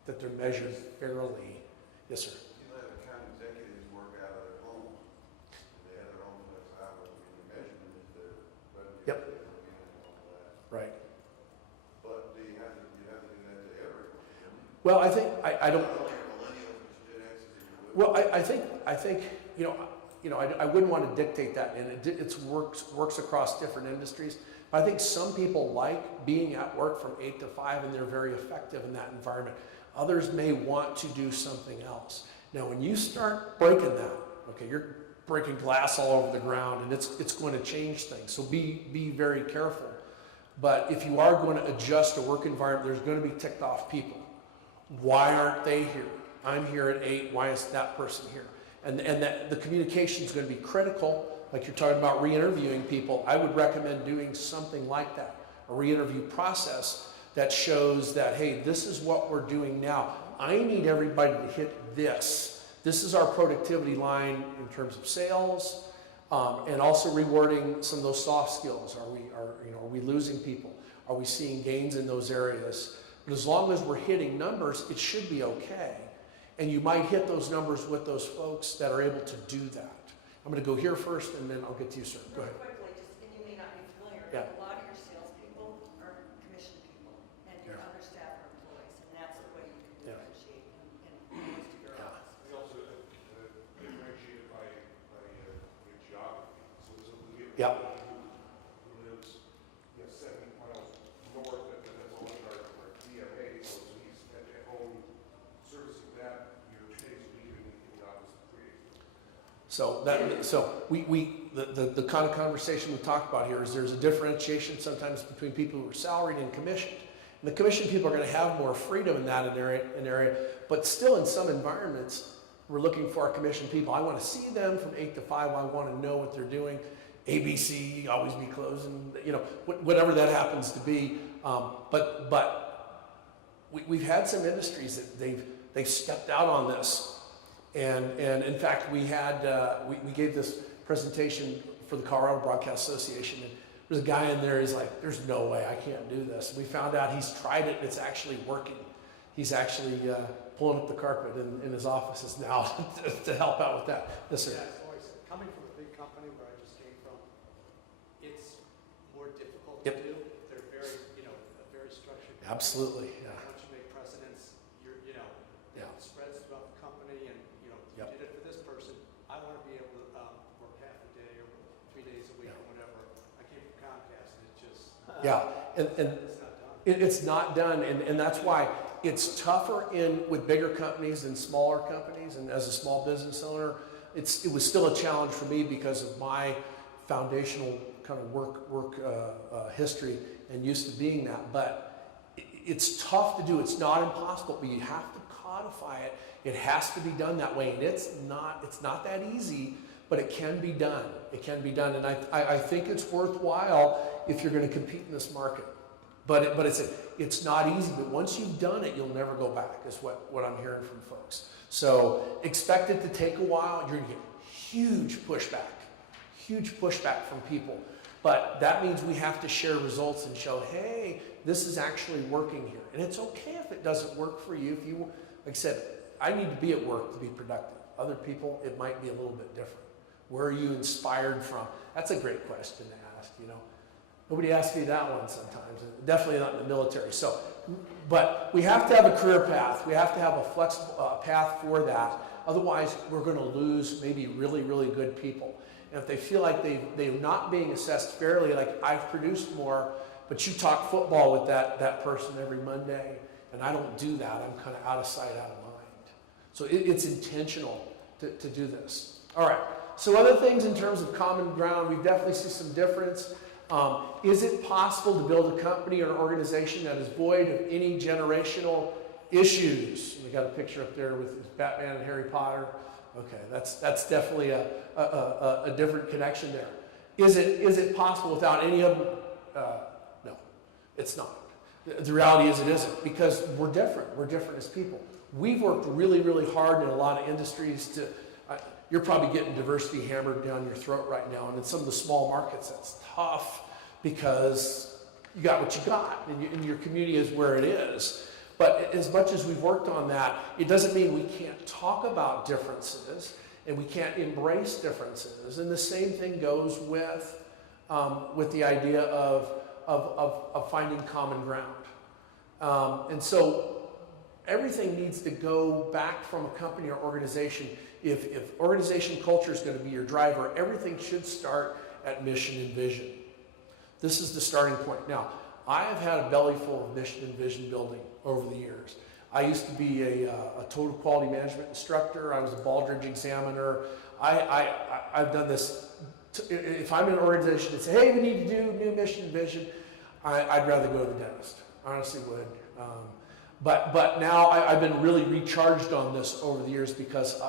that they're measured fairly. Yes, sir. In Well, I think, I don't, Not only are millennials, but Gen X is in your well, I think, I wouldn't want to dictate that, and it works across different industries. But I think some people like being at work from 8 to 5, and they're very effective in that environment. Others may want to do something else. Now, when you start breaking that, okay, you're breaking glass all over the ground, and it's going to change things. So be very careful. But if you are going to adjust a work environment, there's going to be ticked off people. Why aren't they here? I'm here at 8. Why is that person here? And that the communication is going to be critical. Like you're talking about re-interviewing people, I would recommend doing something like that, a re-interview process that shows that, hey, this is what we're doing now. I need everybody to hit this. This is our productivity line in terms of sales, and also rewarding some of those soft skills. Are we losing people? Are we seeing gains in those areas? But as long as we're hitting numbers, it should be okay. And you might hit those numbers with those folks that are able to do that. I'm going to go here first, and then I'll get to you, sir. Go Real ahead. quickly, and you may not be familiar, Yeah. but a lot of your salespeople are commission people, and your Yeah. other staff are employees, and that's the way you can Yeah. differentiate in most of your Yeah. office. We also differentiated by geography. So we have Yeah. who lives 70 miles north, and that's all in our DMA. So he's at home servicing that 2 days a week in the office 3 days a week. So the kind of conversation we talked about here is there's a differentiation sometimes between people who are salaried and commissioned. And the commissioned people are going to have more freedom in that area, but still in some environments, we're looking for our commissioned people. I want to see them from 8 to 5. I want to know what they're doing. ABC, always be closing, whatever that happens to be. But we've had some industries that they've stepped out on this. And in fact, we gave this presentation for the Colorado Broadcast Association, and there's a guy in there, he's like, there's no way I can't do this. And we found out he's tried it, and it's actually working. He's actually pulling up the carpet in his offices now to help out with that. Yes, sir. Yeah, so I said, coming from a big company where I just came from, it's more difficult to Yep. do. They're very, very structured. Absolutely, yeah. Once you make precedents, Yeah. it spreads throughout the company, and, you Yep. did it for this person. I want to be able to work half a day or 3 days a week Yeah. or whatever. I came from Comcast, and it just, Yeah, and it's not done. it's not done, and that's why it's tougher with bigger companies than smaller companies. And as a small business owner, it was still a challenge for me because of my foundational kind of work history and used to being that. But it's tough to do. It's not impossible, but you have to codify it. It has to be done that way, and it's not that easy, but it can be done. It can be done, and I think it's worthwhile if you're going to compete in this market. But it's not easy. But once you've done it, you'll never go back. Is what I'm hearing from folks. So expect it to take a while. You're going to get huge pushback from people. But that means we have to share results and show, hey, this is actually working here. And it's okay if it doesn't work for you. If you, like I said, I need to be at work to be productive. Other people, it might be a little bit different. Where are you inspired from? That's a great question to ask, Nobody asks me that one sometimes, and definitely not in the military. So, but we have to have a career path. We have to have a flexible path for that. Otherwise, we're going to lose maybe really, really good people. And if they feel like they're not being assessed fairly, like I've produced more, but you talk football with that person every Monday, and I don't do that, I'm kind of out of sight, out of mind. So it's intentional to do this. All right. So other things in terms of common ground, we definitely see some difference. Is it possible to build a company or an organization that is void of any generational issues? We got a picture up there with Batman and Harry Potter. Okay, that's definitely a different connection there. Is it possible without any of them? No, it's not. The reality is it isn't, because we're different. We're different as people. We've worked really, really hard in a lot of industries to. You're probably getting diversity hammered down your throat right now, and in some of the small markets, that's tough because you got what you got, and your community is where it is. But as much as we've worked on that, it doesn't mean we can't talk about differences and we can't embrace differences. And the same thing goes with the idea of finding common ground. And so everything needs to go back from a company or organization. If organization culture is going to be your driver, everything should start at mission and vision. This is the starting point. Now, I have had a belly full of mission and vision building over the years. I used to be a total quality management instructor. I was a Baldrige examiner. I've done this. If I'm in an organization that says, hey, we need to do new mission and vision, I'd rather go to the dentist. I honestly would. But now I've been really recharged on this over the years because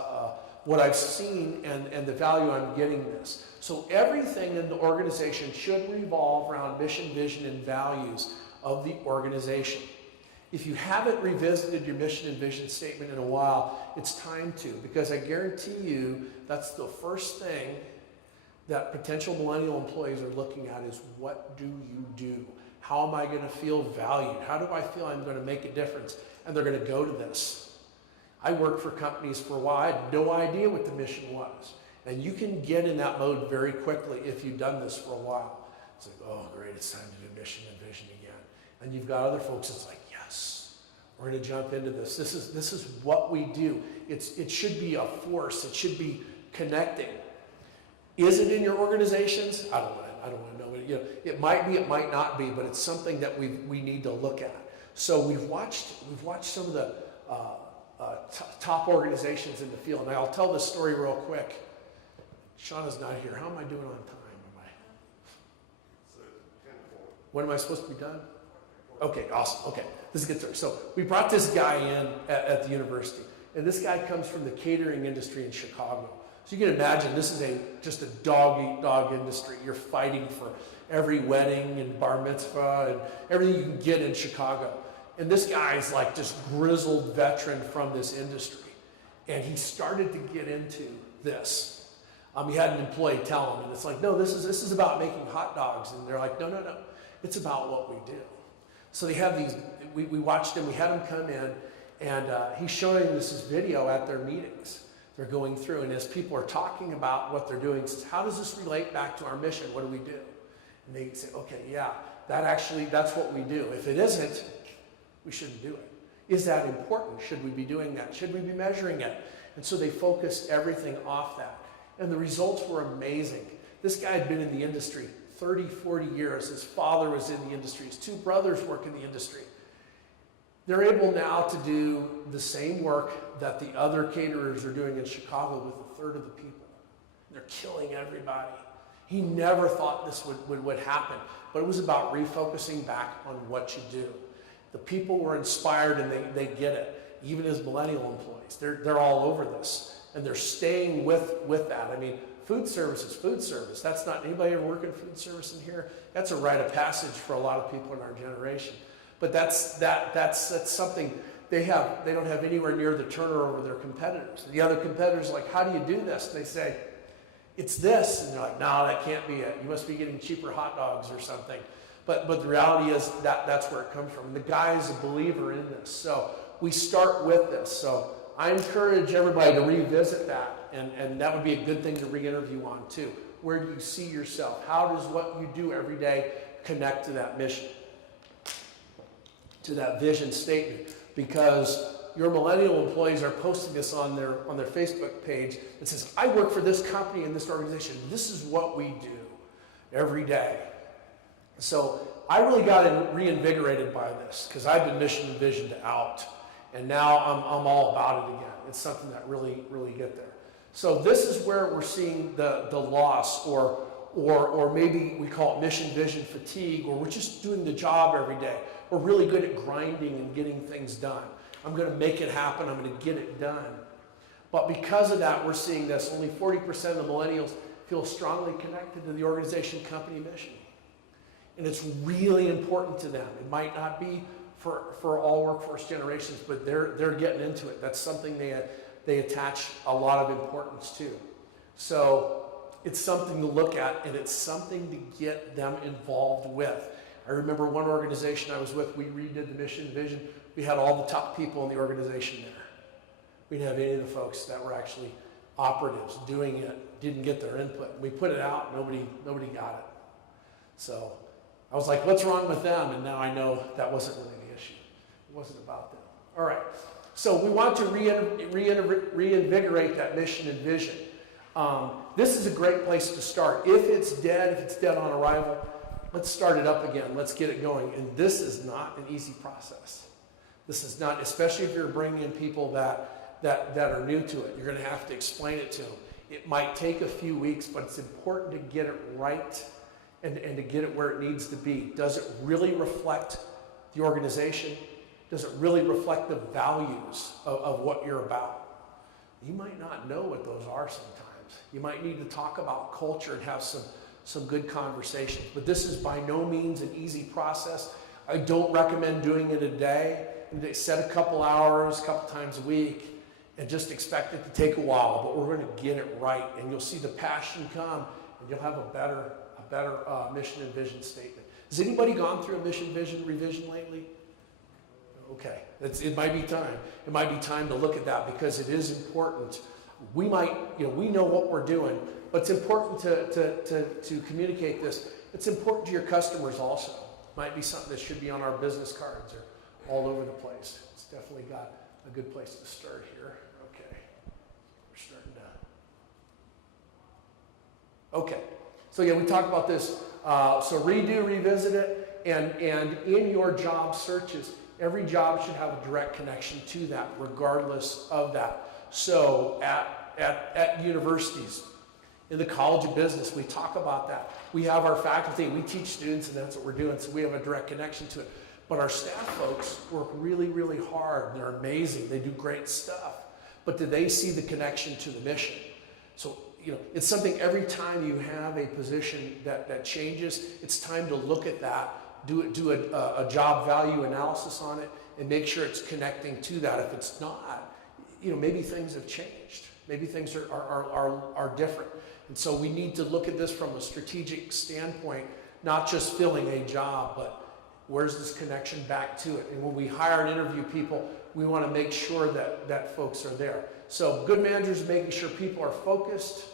what I've seen and the value I'm getting this. So everything in the organization should revolve around mission, vision, and values of the organization. If you haven't revisited your mission and vision statement in a while, it's time to, because I guarantee you that's the first thing that potential millennial employees are looking at is, what do you do? How am I going to feel valued? How do I feel I'm going to make a difference? And they're going to go to this. I worked for companies for a while. I had no idea what the mission was. And you can get in that mode very quickly if you've done this for a while. It's like, oh, great, it's time to do mission and vision again. And you've got other folks that's like, yes, we're going to jump into this. This is what we do. It should be a force. It should be connecting. Is it in your organizations? I don't want to know. You know, it might be, it might not be, but it's something that we need to look at. So we've watched some of the top organizations in the field. And I'll tell this story real quick. Shauna's not here. How am I doing on time? When am I supposed to be done? Okay, awesome. Okay, this is a good story. So we brought this guy in at the university, and this guy comes from the catering industry in Chicago. So you can imagine this is just a dog-eat-dog industry. You're fighting for every wedding and bar mitzvah and everything you can get in Chicago. And this guy's like just grizzled veteran from this industry. And he started to get into this. He had an employee tell him, and it's like, no, this is about making hot dogs. And they're like, no, it's about what we do. So they have these, we watched him, we had him come in, and he's showing us this video at their meetings. They're going through, and as people are talking about what they're doing, says, how does this relate back to our mission? What do we do? And they say, okay, yeah, that's what we do. If it isn't, we shouldn't do it. Is that important? Should we be doing that? Should we be measuring it? And so they focused everything off that. And the results were amazing. This guy had been in the industry 30, 40 years. His father was in the industry. His two brothers work in the industry. They're able now to do the same work that the other caterers are doing in Chicago with a third of the people. They're killing everybody. He never thought this would happen, but it was about refocusing back on what you do. The people were inspired and they get it, even as millennial employees. They're all over this, and they're staying with that. I mean, food service is food service. That's not, anybody ever work in food service in here? That's a rite of passage for a lot of people in our generation. But that's something they don't have anywhere near the turnover of their competitors. The other competitors are like, how do you do this? And they say, it's this. And they're like, no, that can't be it. You must be getting cheaper hot dogs or something. But the reality is that's where it comes from. And the guy is a believer in this. So we start with this. So I encourage everybody to revisit that. And that would be a good thing to re-interview on too. Where do you see yourself? How does what you do every day connect to that mission? To that vision statement? Because your millennial employees are posting this on their Facebook page that says, I work for this company and this organization. This is what we do every day. So I really got reinvigorated by this because I've been mission and vision to out. And now I'm all about it again. It's something that really get there. So this is where we're seeing the loss or maybe we call it mission vision fatigue, or we're just doing the job every day. We're really good at grinding and getting things done. I'm going to make it happen. I'm going to get it done. But because of that, we're seeing this. Only 40% of the millennials feel strongly connected to the organization company mission. And it's really important to them. It might not be for all workforce generations, but they're getting into it. That's something they attach a lot of importance to. So it's something to look at, and it's something to get them involved with. I remember one organization I was with, we redid the mission vision. We had all the top people in the organization there. We didn't have any of the folks that were actually operatives doing it, didn't get their input. We put it out, nobody got it. So I was like, what's wrong with them? And now I know that wasn't really the issue. It wasn't about them. All right. So we want to reinvigorate that mission and vision. This is a great place to start. If it's dead on arrival, let's start it up again. Let's get it going. And this is not an easy process. This is not, especially if you're bringing in people that are new to it. You're going to have to explain it to them. It might take a few weeks, but it's important to get it right and to get it where it needs to be. Does it really reflect the organization? Does it really reflect the values of what you're about? You might not know what those are sometimes. You might need to talk about culture and have some good conversations. But this is by no means an easy process. I don't recommend doing it a day. Set a couple hours, a couple times a week, and just expect it to take a while. But we're going to get it right, and you'll see the passion come, and you'll have a better mission and vision statement. Has anybody gone through a mission vision revision lately? Okay, it might be time. It might be time to look at that because it is important. We know what we're doing, but it's important to communicate this. It's important to your customers also. Might be something that should be on our business cards or all over the place. It's definitely got a good place to start here. Okay, we're starting to. Okay, so yeah, we talked about this. So revisit it, and in your job searches, every job should have a direct connection to that, regardless of that. So at universities, in the College of Business, we talk about that. We have our faculty, we teach students, and that's what we're doing, so we have a direct connection to it. But our staff folks work really, really hard. They're amazing. They do great stuff. But do they see the connection to the mission? So, it's something every time you have a position that changes, it's time to look at that, do a job value analysis on it, and make sure it's connecting to that. If it's not, maybe things have changed. Maybe things are different. And so we need to look at this from a strategic standpoint, not just filling a job, but where's this connection back to it? And when we hire and interview people, we want to make sure that folks are there. So good managers are making sure people are focused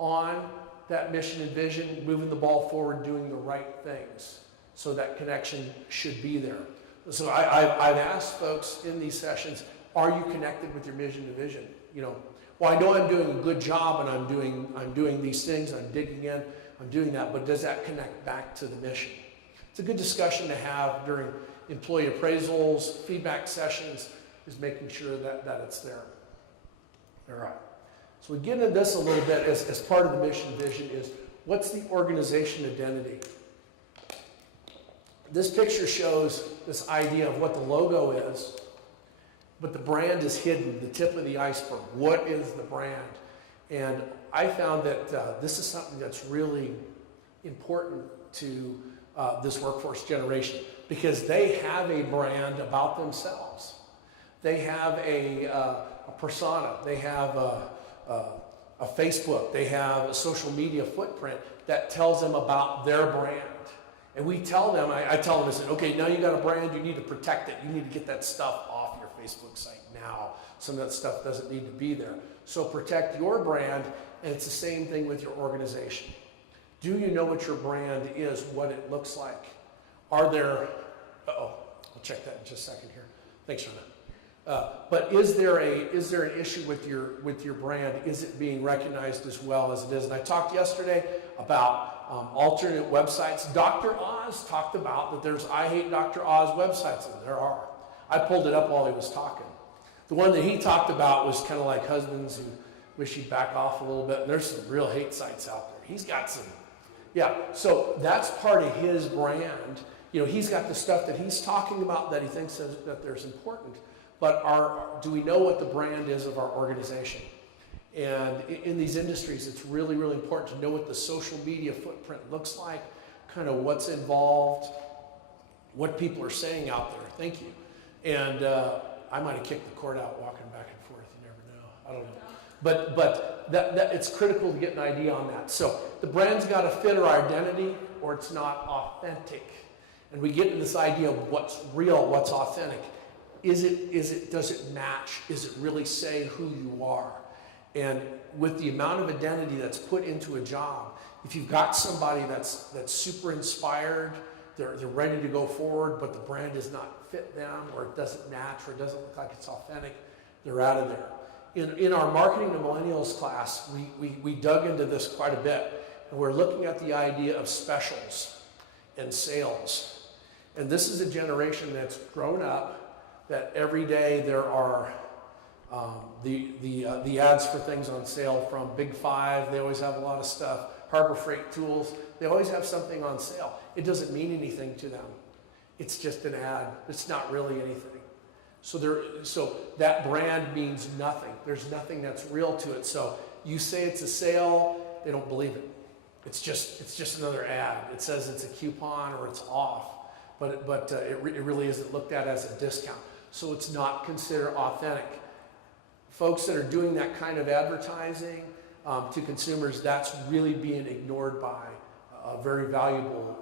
on that mission and vision, moving the ball forward, doing the right things. So that connection should be there. So I've asked folks in these sessions, are you connected with your mission and vision? Well, I know I'm doing a good job and I'm doing these things, I'm digging in, I'm doing that, but does that connect back to the mission? It's a good discussion to have during employee appraisals, feedback sessions, is making sure that it's there. All right. So we get into this a little bit as part of the mission vision is, what's the organization identity? This picture shows this idea of what the logo is, but the brand is hidden, the tip of the iceberg. What is the brand? And I found that this is something that's really important to this workforce generation, because they have a brand about themselves. They have a persona. They have a Facebook. They have a social media footprint that tells them about their brand. And we tell them, I tell them, I said, okay, now you got a brand, you need to protect it. You need to get that stuff off your Facebook site now. Some of that stuff doesn't need to be there. So protect your brand, and it's the same thing with your organization. Do you know what your brand is, what it looks like? Are there, I'll check that in just a second here. Thanks, Ronna. But is there an issue with your brand? Is it being recognized as well as it is? And I talked yesterday about alternate websites. Dr. Oz talked about that there's I Hate Dr. Oz websites, and there are. I pulled it up while he was talking. The one that he talked about was kind of like husbands who wish he'd back off a little bit, and there's some real hate sites out there. He's got some, so that's part of his brand. He's got the stuff that he's talking about that he thinks that there's important, but do we know what the brand is of our organization? And in these industries, it's really, really important to know what the social media footprint looks like, kind of what's involved, what people are saying out there. Thank you. And I might have kicked the cord out walking back and forth. You never know. I don't know. But that it's critical to get an idea on that. So the brand's got to fit our identity, or it's not authentic. And we get into this idea of what's real, what's authentic. Does it match? Is it really say who you are? And with the amount of identity that's put into a job, if you've got somebody that's super inspired, they're ready to go forward, but the brand does not fit them, or it doesn't match, or it doesn't look like it's authentic, they're out of there. In our Marketing to Millennials class, we dug into this quite a bit, and we're looking at the idea of specials and sales. And this is a generation that's grown up, that every day there are the ads for things on sale from Big Five. They always have a lot of stuff. Harbor Freight Tools, they always have something on sale. It doesn't mean anything to them. It's just an ad. It's not really anything. So that brand means nothing. There's nothing that's real to it. So you say it's a sale, they don't believe it. It's just another ad. It says it's a coupon or it's off, but it really isn't looked at as a discount. So it's not considered authentic. Folks that are doing that kind of advertising to consumers, that's really being ignored by a very valuable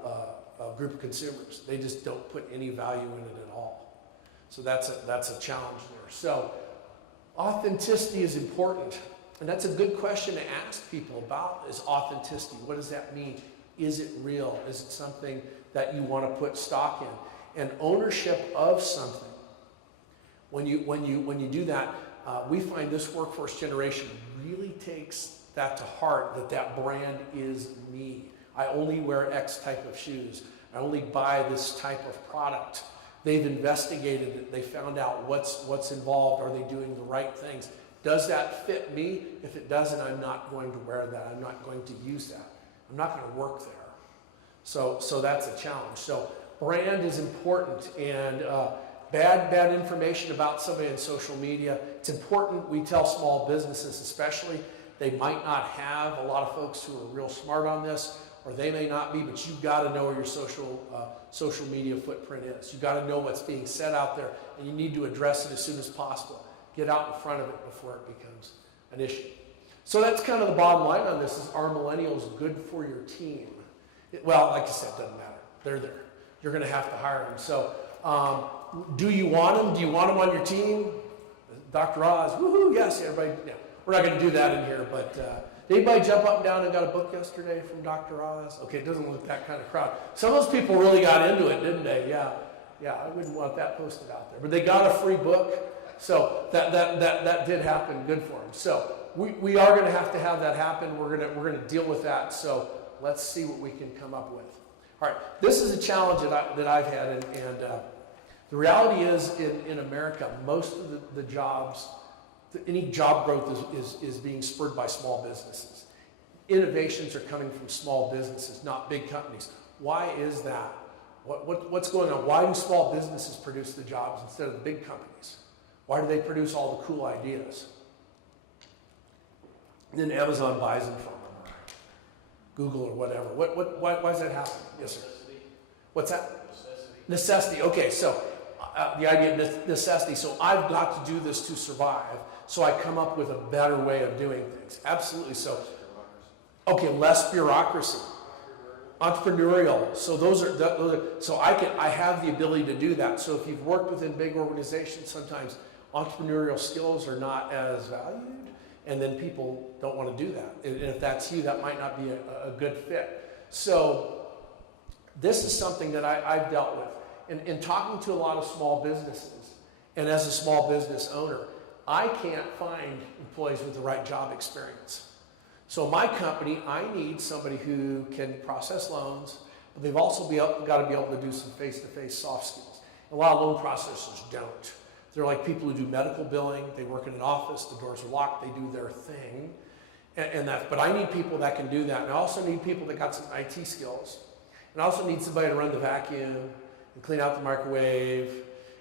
group of consumers. They just don't put any value in it at all. So that's a challenge there. So authenticity is important. And that's a good question to ask people about, is authenticity. What does that mean? Is it real? Is it something that you want to put stock in? And ownership of something. When you do that, we find this workforce generation really takes that to heart, that brand is me. I only wear X type of shoes. I only buy this type of product. They've investigated it. They found out what's involved. Are they doing the right things? Does that fit me? If it doesn't, I'm not going to wear that. I'm not going to use that. I'm not going to work there. So that's a challenge. So brand is important, and bad information about somebody on social media. It's important we tell small businesses especially. They might not have a lot of folks who are real smart on this, or they may not be, but you've got to know where your social media footprint is. You've got to know what's being said out there, and you need to address it as soon as possible. Get out in front of it before it becomes an issue. So that's kind of the bottom line on this, is, are millennials good for your team? Well, like you said, it doesn't matter. They're there. You're going to have to hire them. So do you want them? Do you want them on your team? Dr. Oz, woohoo, yes, everybody. Yeah. We're not going to do that in here, but did anybody jump up and down and got a book yesterday from Dr. Oz? Okay, it doesn't look that kind of crowd. Some of those people really got into it, didn't they? Yeah, I wouldn't want that posted out there. But they got a free book. So that did happen. Good for them. So we are going to have that happen. We're going to deal with that. So let's see what we can come up with. All right, this is a challenge that I've had, and the reality is in America, most of the jobs, any job growth is being spurred by small businesses. Innovations are coming from small businesses, not big companies. Why is that? What's going on? Why do small businesses produce the jobs instead of the big companies? Why do they produce all the cool ideas? And then Amazon buys them from them, or Google or whatever. Why does that happen? Yes, sir. Necessity. What's that? Necessity. Necessity. Okay, so the idea of necessity. So I've got to do this to survive. So I come up with a better way of doing things. Absolutely. So, okay, less bureaucracy. Entrepreneurial. So those are so I have the ability to do that. So if you've worked within big organizations, sometimes entrepreneurial skills are not as valued, and then people don't want to do that. And if that's you, that might not be a good fit. So this is something that I've dealt with. In talking to a lot of small businesses, and as a small business owner, I can't find employees with the right job experience. So my company, I need somebody who can process loans, but they've also got to be able to do some face-to-face soft skills. A lot of loan processors don't. They're like people who do medical billing. They work in an office. The doors are locked. They do their thing. But I need people that can do that. And I also need people that got some IT skills. And I also need somebody to run the vacuum and clean out the microwave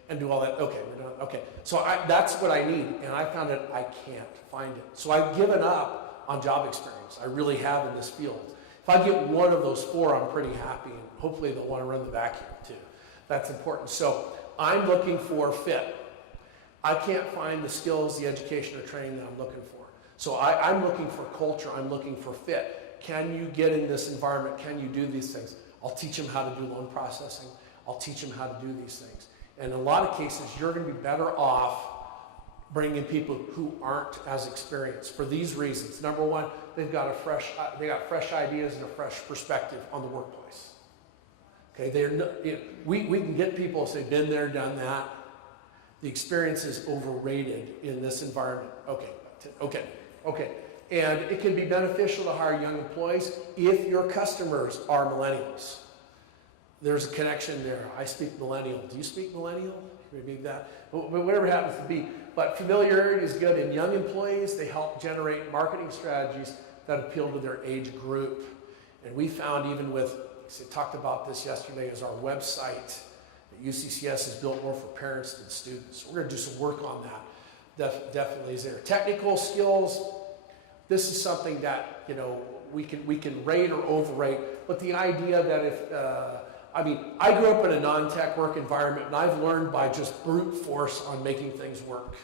and do all that. Okay, we're done. Okay. So that's what I need. And I found that I can't find it. So I've given up on job experience. I really have in this field. If I get one of those four, I'm pretty happy. And hopefully they'll want to run the vacuum too. That's important. So I'm looking for fit. I can't find the skills, the education, or training that I'm looking for. So I'm looking for culture. I'm looking for fit. Can you get in this environment? Can you do these things? I'll teach them how to do loan processing. I'll teach them how to do these things. And in a lot of cases, you're going to be better off bringing in people who aren't as experienced for these reasons. Number one, they got fresh ideas and a fresh perspective on the workplace. Okay, we can get people to say, been there, done that. The experience is overrated in this environment. Okay. And it can be beneficial to hire young employees if your customers are millennials. There's a connection there. I speak millennial. Do you speak millennial? Maybe that. But whatever it happens to be. But familiarity is good. In young employees, they help generate marketing strategies that appeal to their age group. And we found even with, I talked about this yesterday, is our website that UCCS is built more for parents than students. We're going to do some work on that. Definitely is there. Technical skills. This is something that, we can rate or overrate, but the idea that I grew up in a non-tech work environment, and I've learned by just brute force on making things work.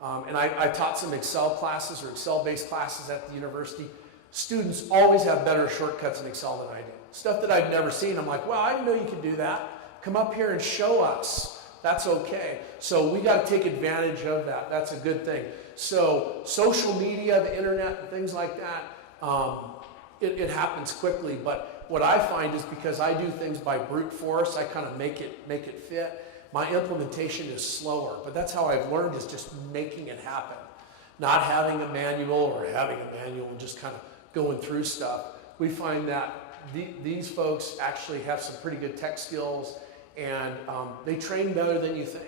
And I taught some Excel classes or Excel-based classes at the university. Students always have better shortcuts in Excel than I do. Stuff that I've never seen, I'm like, well, I didn't know you could do that. Come up here and show us. That's okay. So we got to take advantage of that. That's a good thing. So social media, the internet, and things like that, it happens quickly. But what I find is because I do things by brute force, I kind of make it fit. My implementation is slower. But that's how I've learned, is just making it happen. Not having a manual or having a manual and just kind of going through stuff. We find that these folks actually have some pretty good tech skills, and they train better than you think.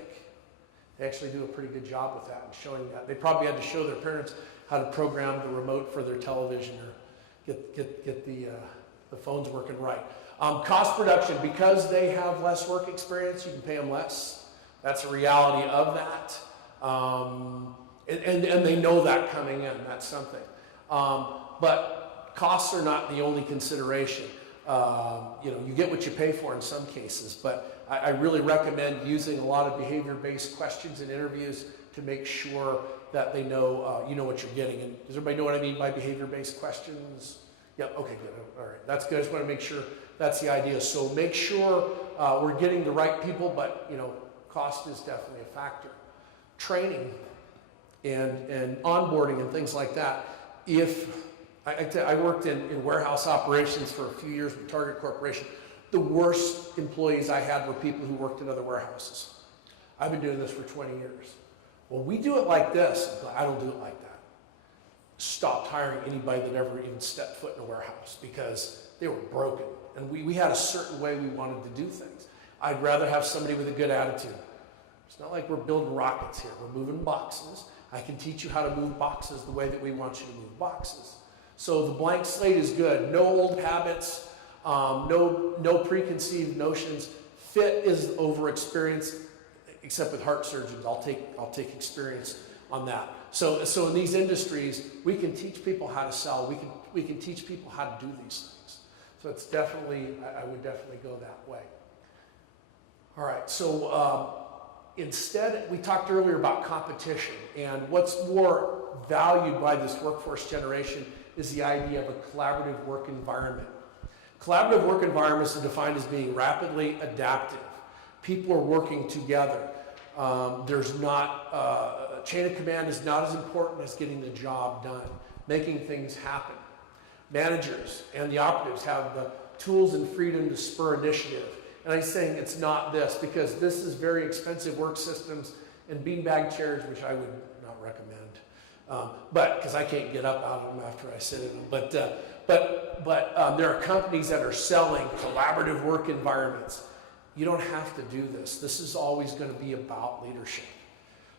They actually do a pretty good job with that and showing that. They probably had to show their parents how to program the remote for their television or get the phones working right. Cost reduction, because they have less work experience, you can pay them less. That's a reality of that. And they know that coming in, that's something. But costs are not the only consideration. You get what you pay for in some cases, but I really recommend using a lot of behavior-based questions in interviews to make sure that they know you know what you're getting. And does everybody know what I mean by behavior-based questions? Yep, okay, good, all right, that's good. I just want to make sure that's the idea. So make sure we're getting the right people, but cost is definitely a factor. Training and onboarding and things like that. If I worked in warehouse operations for a few years with Target Corporation. The worst employees I had were people who worked in other warehouses. I've been doing this for 20 years. Well, we do it like this. I don't do it like that. Stopped hiring anybody that ever even stepped foot in a warehouse because they were broken. And we had a certain way we wanted to do things. I'd rather have somebody with a good attitude. It's not like we're building rockets here. We're moving boxes. I can teach you how to move boxes the way that we want you to move boxes. So the blank slate is good. No old habits, no preconceived notions. Fit is over experience, except with heart surgeons. I'll take experience on that. So in these industries, we can teach people how to sell. We can teach people how to do these things. So it's definitely, I would definitely go that way. All right, so instead, we talked earlier about competition, and what's more valued by this workforce generation is the idea of a collaborative work environment. Collaborative work environments are defined as being rapidly adaptive. People are working together. There's not, chain of command is not as important as getting the job done, making things happen. Managers and the operatives have the tools and freedom to spur initiative. And I'm saying it's not this, because this is very expensive work systems and beanbag chairs, which I would not recommend. But because I can't get up out of them after I sit in them. But there are companies that are selling collaborative work environments. You don't have to do this. This is always going to be about leadership.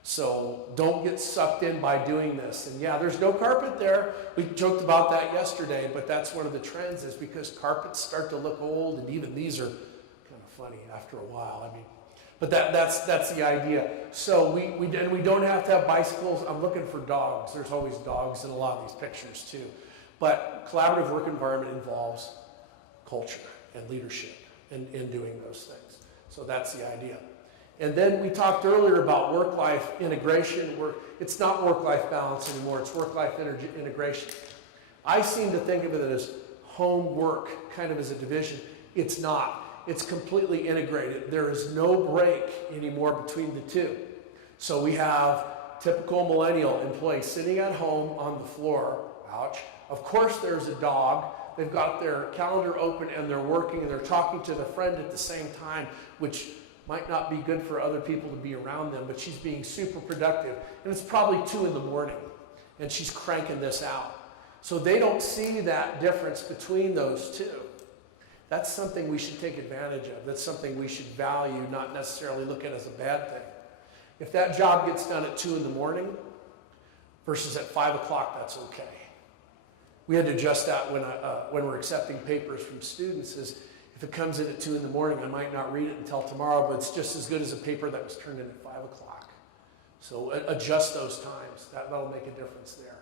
So don't get sucked in by doing this. And yeah, there's no carpet there. We joked about that yesterday, but that's one of the trends, is because carpets start to look old, and even these are kind of funny after a while. I mean, but that's the idea. So we don't have to have bicycles. I'm looking for dogs. There's always dogs in a lot of these pictures too. But collaborative work environment involves culture and leadership in doing those things. So that's the idea. And then we talked earlier about work-life integration. It's not work-life balance anymore. It's work-life integration. I seem to think of it as home work, kind of as a division. It's not. It's completely integrated. There is no break anymore between the two. So we have typical millennial employee sitting at home on the floor, ouch. Of course there's a dog they've got their calendar open and they're working and they're talking to their friend at the same time, which might not be good for other people to be around them, but she's being super productive. And it's probably 2 in the morning and she's cranking this out. So they don't see that difference between those two. That's something we should take advantage of. That's something we should value, not necessarily look at as a bad thing. If that job gets done at 2 in the morning versus at 5 o'clock, that's okay. We had to adjust that when we're accepting papers from students. Is if it comes in at 2 in the morning, I might not read it until tomorrow, but it's just as good as a paper that was turned in at 5 o'clock. So adjust those times. That'll make a difference there.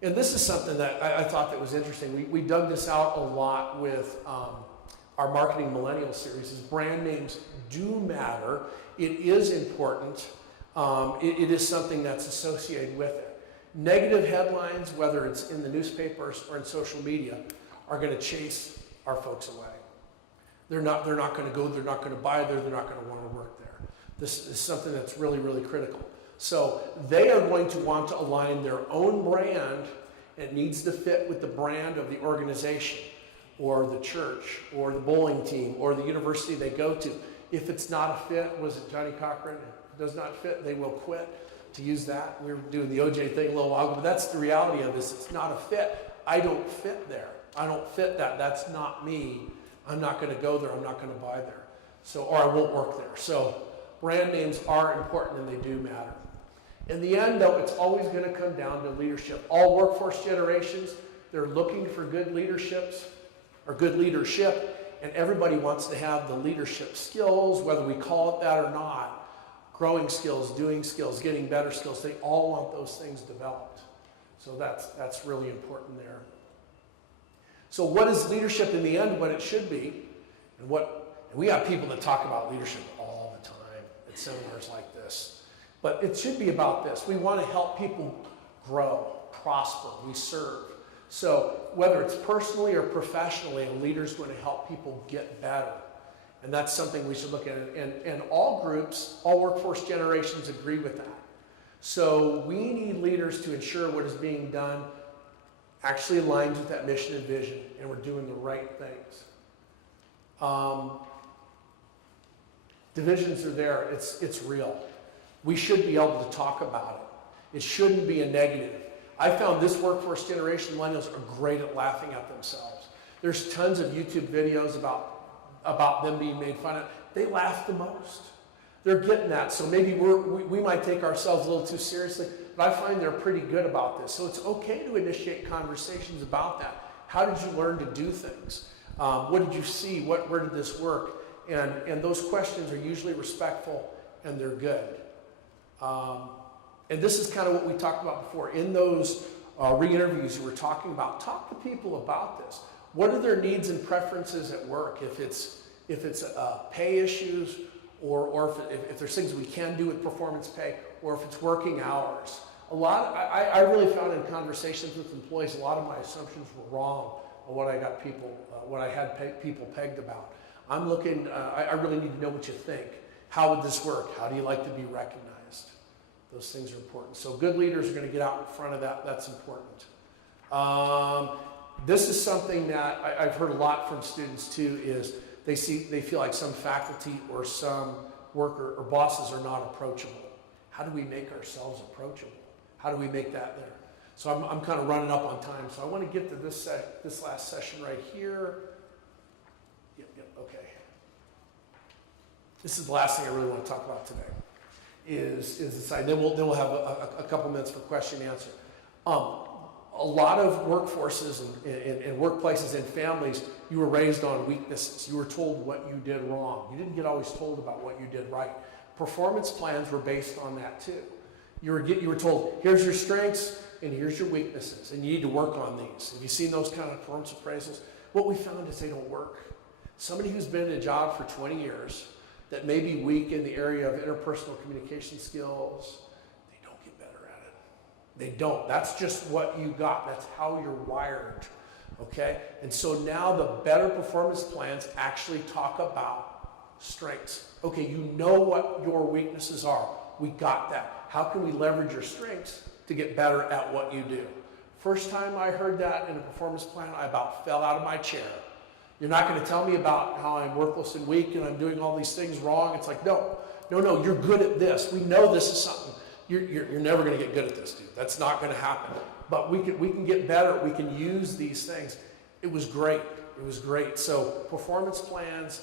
And this is something that I thought that was interesting. We dug this out a lot with our Marketing Millennial series. Is brand names do matter. It is important. It is something that's associated with it. Negative headlines, whether it's in the newspapers or in social media, are going to chase our folks away. They're not going to go, they're not going to buy there, they're not going to want to work there. This is something that's really, really critical. So they are going to want to align their own brand. It needs to fit with the brand of the organization or the church or the bowling team or the university they go to. If it's not a fit, was it Johnny Cochran? If it does not fit, they will quit. To use that, we were doing the OJ thing a little while ago, but that's the reality of this. It's not a fit. I don't fit there. I don't fit that. That's not me. I'm not going to go there. I'm not going to buy there. So, or I won't work there. So brand names are important and they do matter. In the end, though, it's always going to come down to leadership. All workforce generations, they're looking for good leaderships or good leadership, and everybody wants to have the leadership skills, whether we call it that or not. Growing skills, doing skills, getting better skills, they all want those things developed. So that's really important there. So what is leadership in the end, what it should be? And we have people that talk about leadership all the time at seminars like this. But it should be about this. We want to help people grow, prosper, we serve. So whether it's personally or professionally, a leader is going to help people get better. And that's something we should look at. And all groups, all workforce generations agree with that. So we need leaders to ensure what is being done actually aligns with that mission and vision, and we're doing the right things. Divisions are there. It's real. We should be able to talk about it. It shouldn't be a negative. I found this workforce generation, millennials, are great at laughing at themselves. There's tons of YouTube videos about them being made fun of. They laugh the most. They're getting that. So maybe we might take ourselves a little too seriously, but I find they're pretty good about this. So it's okay to initiate conversations about that. How did you learn to do things? What did you see? Where did this work? And those questions are usually respectful and they're good. And this is kind of what we talked about before. In those re-interviews you were talking about, talk to people about this. What are their needs and preferences at work? If it's pay issues, or if there's things we can do with performance pay, or if it's working hours. I really found in conversations with employees, a lot of my assumptions were wrong on what I had people pegged about. I'm looking. I really need to know what you think. How would this work? How do you like to be recognized? Those things are important. So good leaders are going to get out in front of that. That's important. This is something that I've heard a lot from students too, is they feel like some faculty or some worker or bosses are not approachable. How do we make ourselves approachable? How do we make that there? So I'm kind of running up on time, so I want to get to this last session right here. Yep, okay. This is the last thing I really want to talk about today. Is the side. Then we'll have a couple minutes for question and answer. A lot of workforces and workplaces and families, you were raised on weaknesses. You were told what you did wrong. You didn't get always told about what you did right. Performance plans were based on that too. You were told, here's your strengths and here's your weaknesses, and you need to work on these. Have you seen those kind of performance appraisals? What we found is they don't work. Somebody who's been in a job for 20 years that may be weak in the area of interpersonal communication skills, they don't get better at it. They don't. That's just what you got. That's how you're wired. Okay? And so now the better performance plans actually talk about strengths. Okay, you know what your weaknesses are. We got that. How can we leverage your strengths to get better at what you do? First time I heard that in a performance plan, I about fell out of my chair. You're not going to tell me about how I'm worthless and weak and I'm doing all these things wrong. It's like, no, you're good at this. We know this is something. You're never going to get good at this, dude. That's not going to happen. But we can get better. We can use these things. It was great. It was great. So performance plans,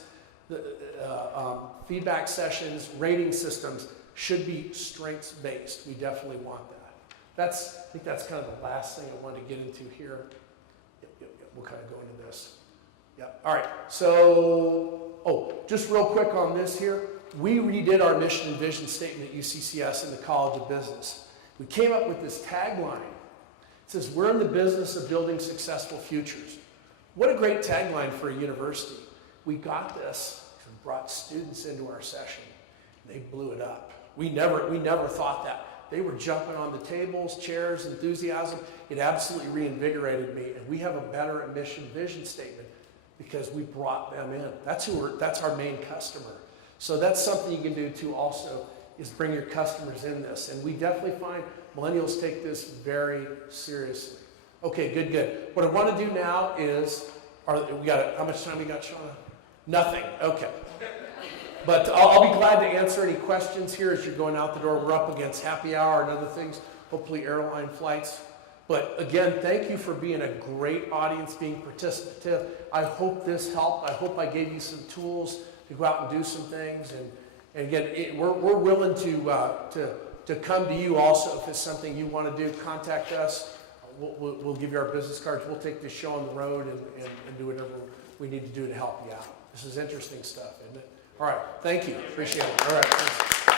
feedback sessions, rating systems should be strengths-based. We definitely want that. I think that's kind of the last thing I wanted to get into here. Yep. We'll kind of go into this. Yep. All right. So, just real quick on this here. We redid our mission and vision statement at UCCS in the College of Business. We came up with this tagline. It says, we're in the business of building successful futures. What a great tagline for a university. We got this and brought students into our session. They blew it up. We never thought that. They were jumping on the tables, chairs, enthusiasm. It absolutely reinvigorated me. And we have a better mission vision statement because we brought them in. That's our main customer. So that's something you can do too also, is bring your customers in this. And we definitely find millennials take this very seriously. Okay, good. What I want to do now is, how much time we got, Shauna? Nothing, okay. But I'll be glad to answer any questions here as you're going out the door. We're up against happy hour and other things, hopefully airline flights. But again, thank you for being a great audience, being participative. I hope this helped. I hope I gave you some tools to go out and do some things. And again, we're willing to come to you also. If it's something you want to do, contact us. We'll give you our business cards. We'll take this show on the road and do whatever we need to do to help you out. This is interesting stuff, isn't it? All right. Thank you. Appreciate it. All right. Thanks.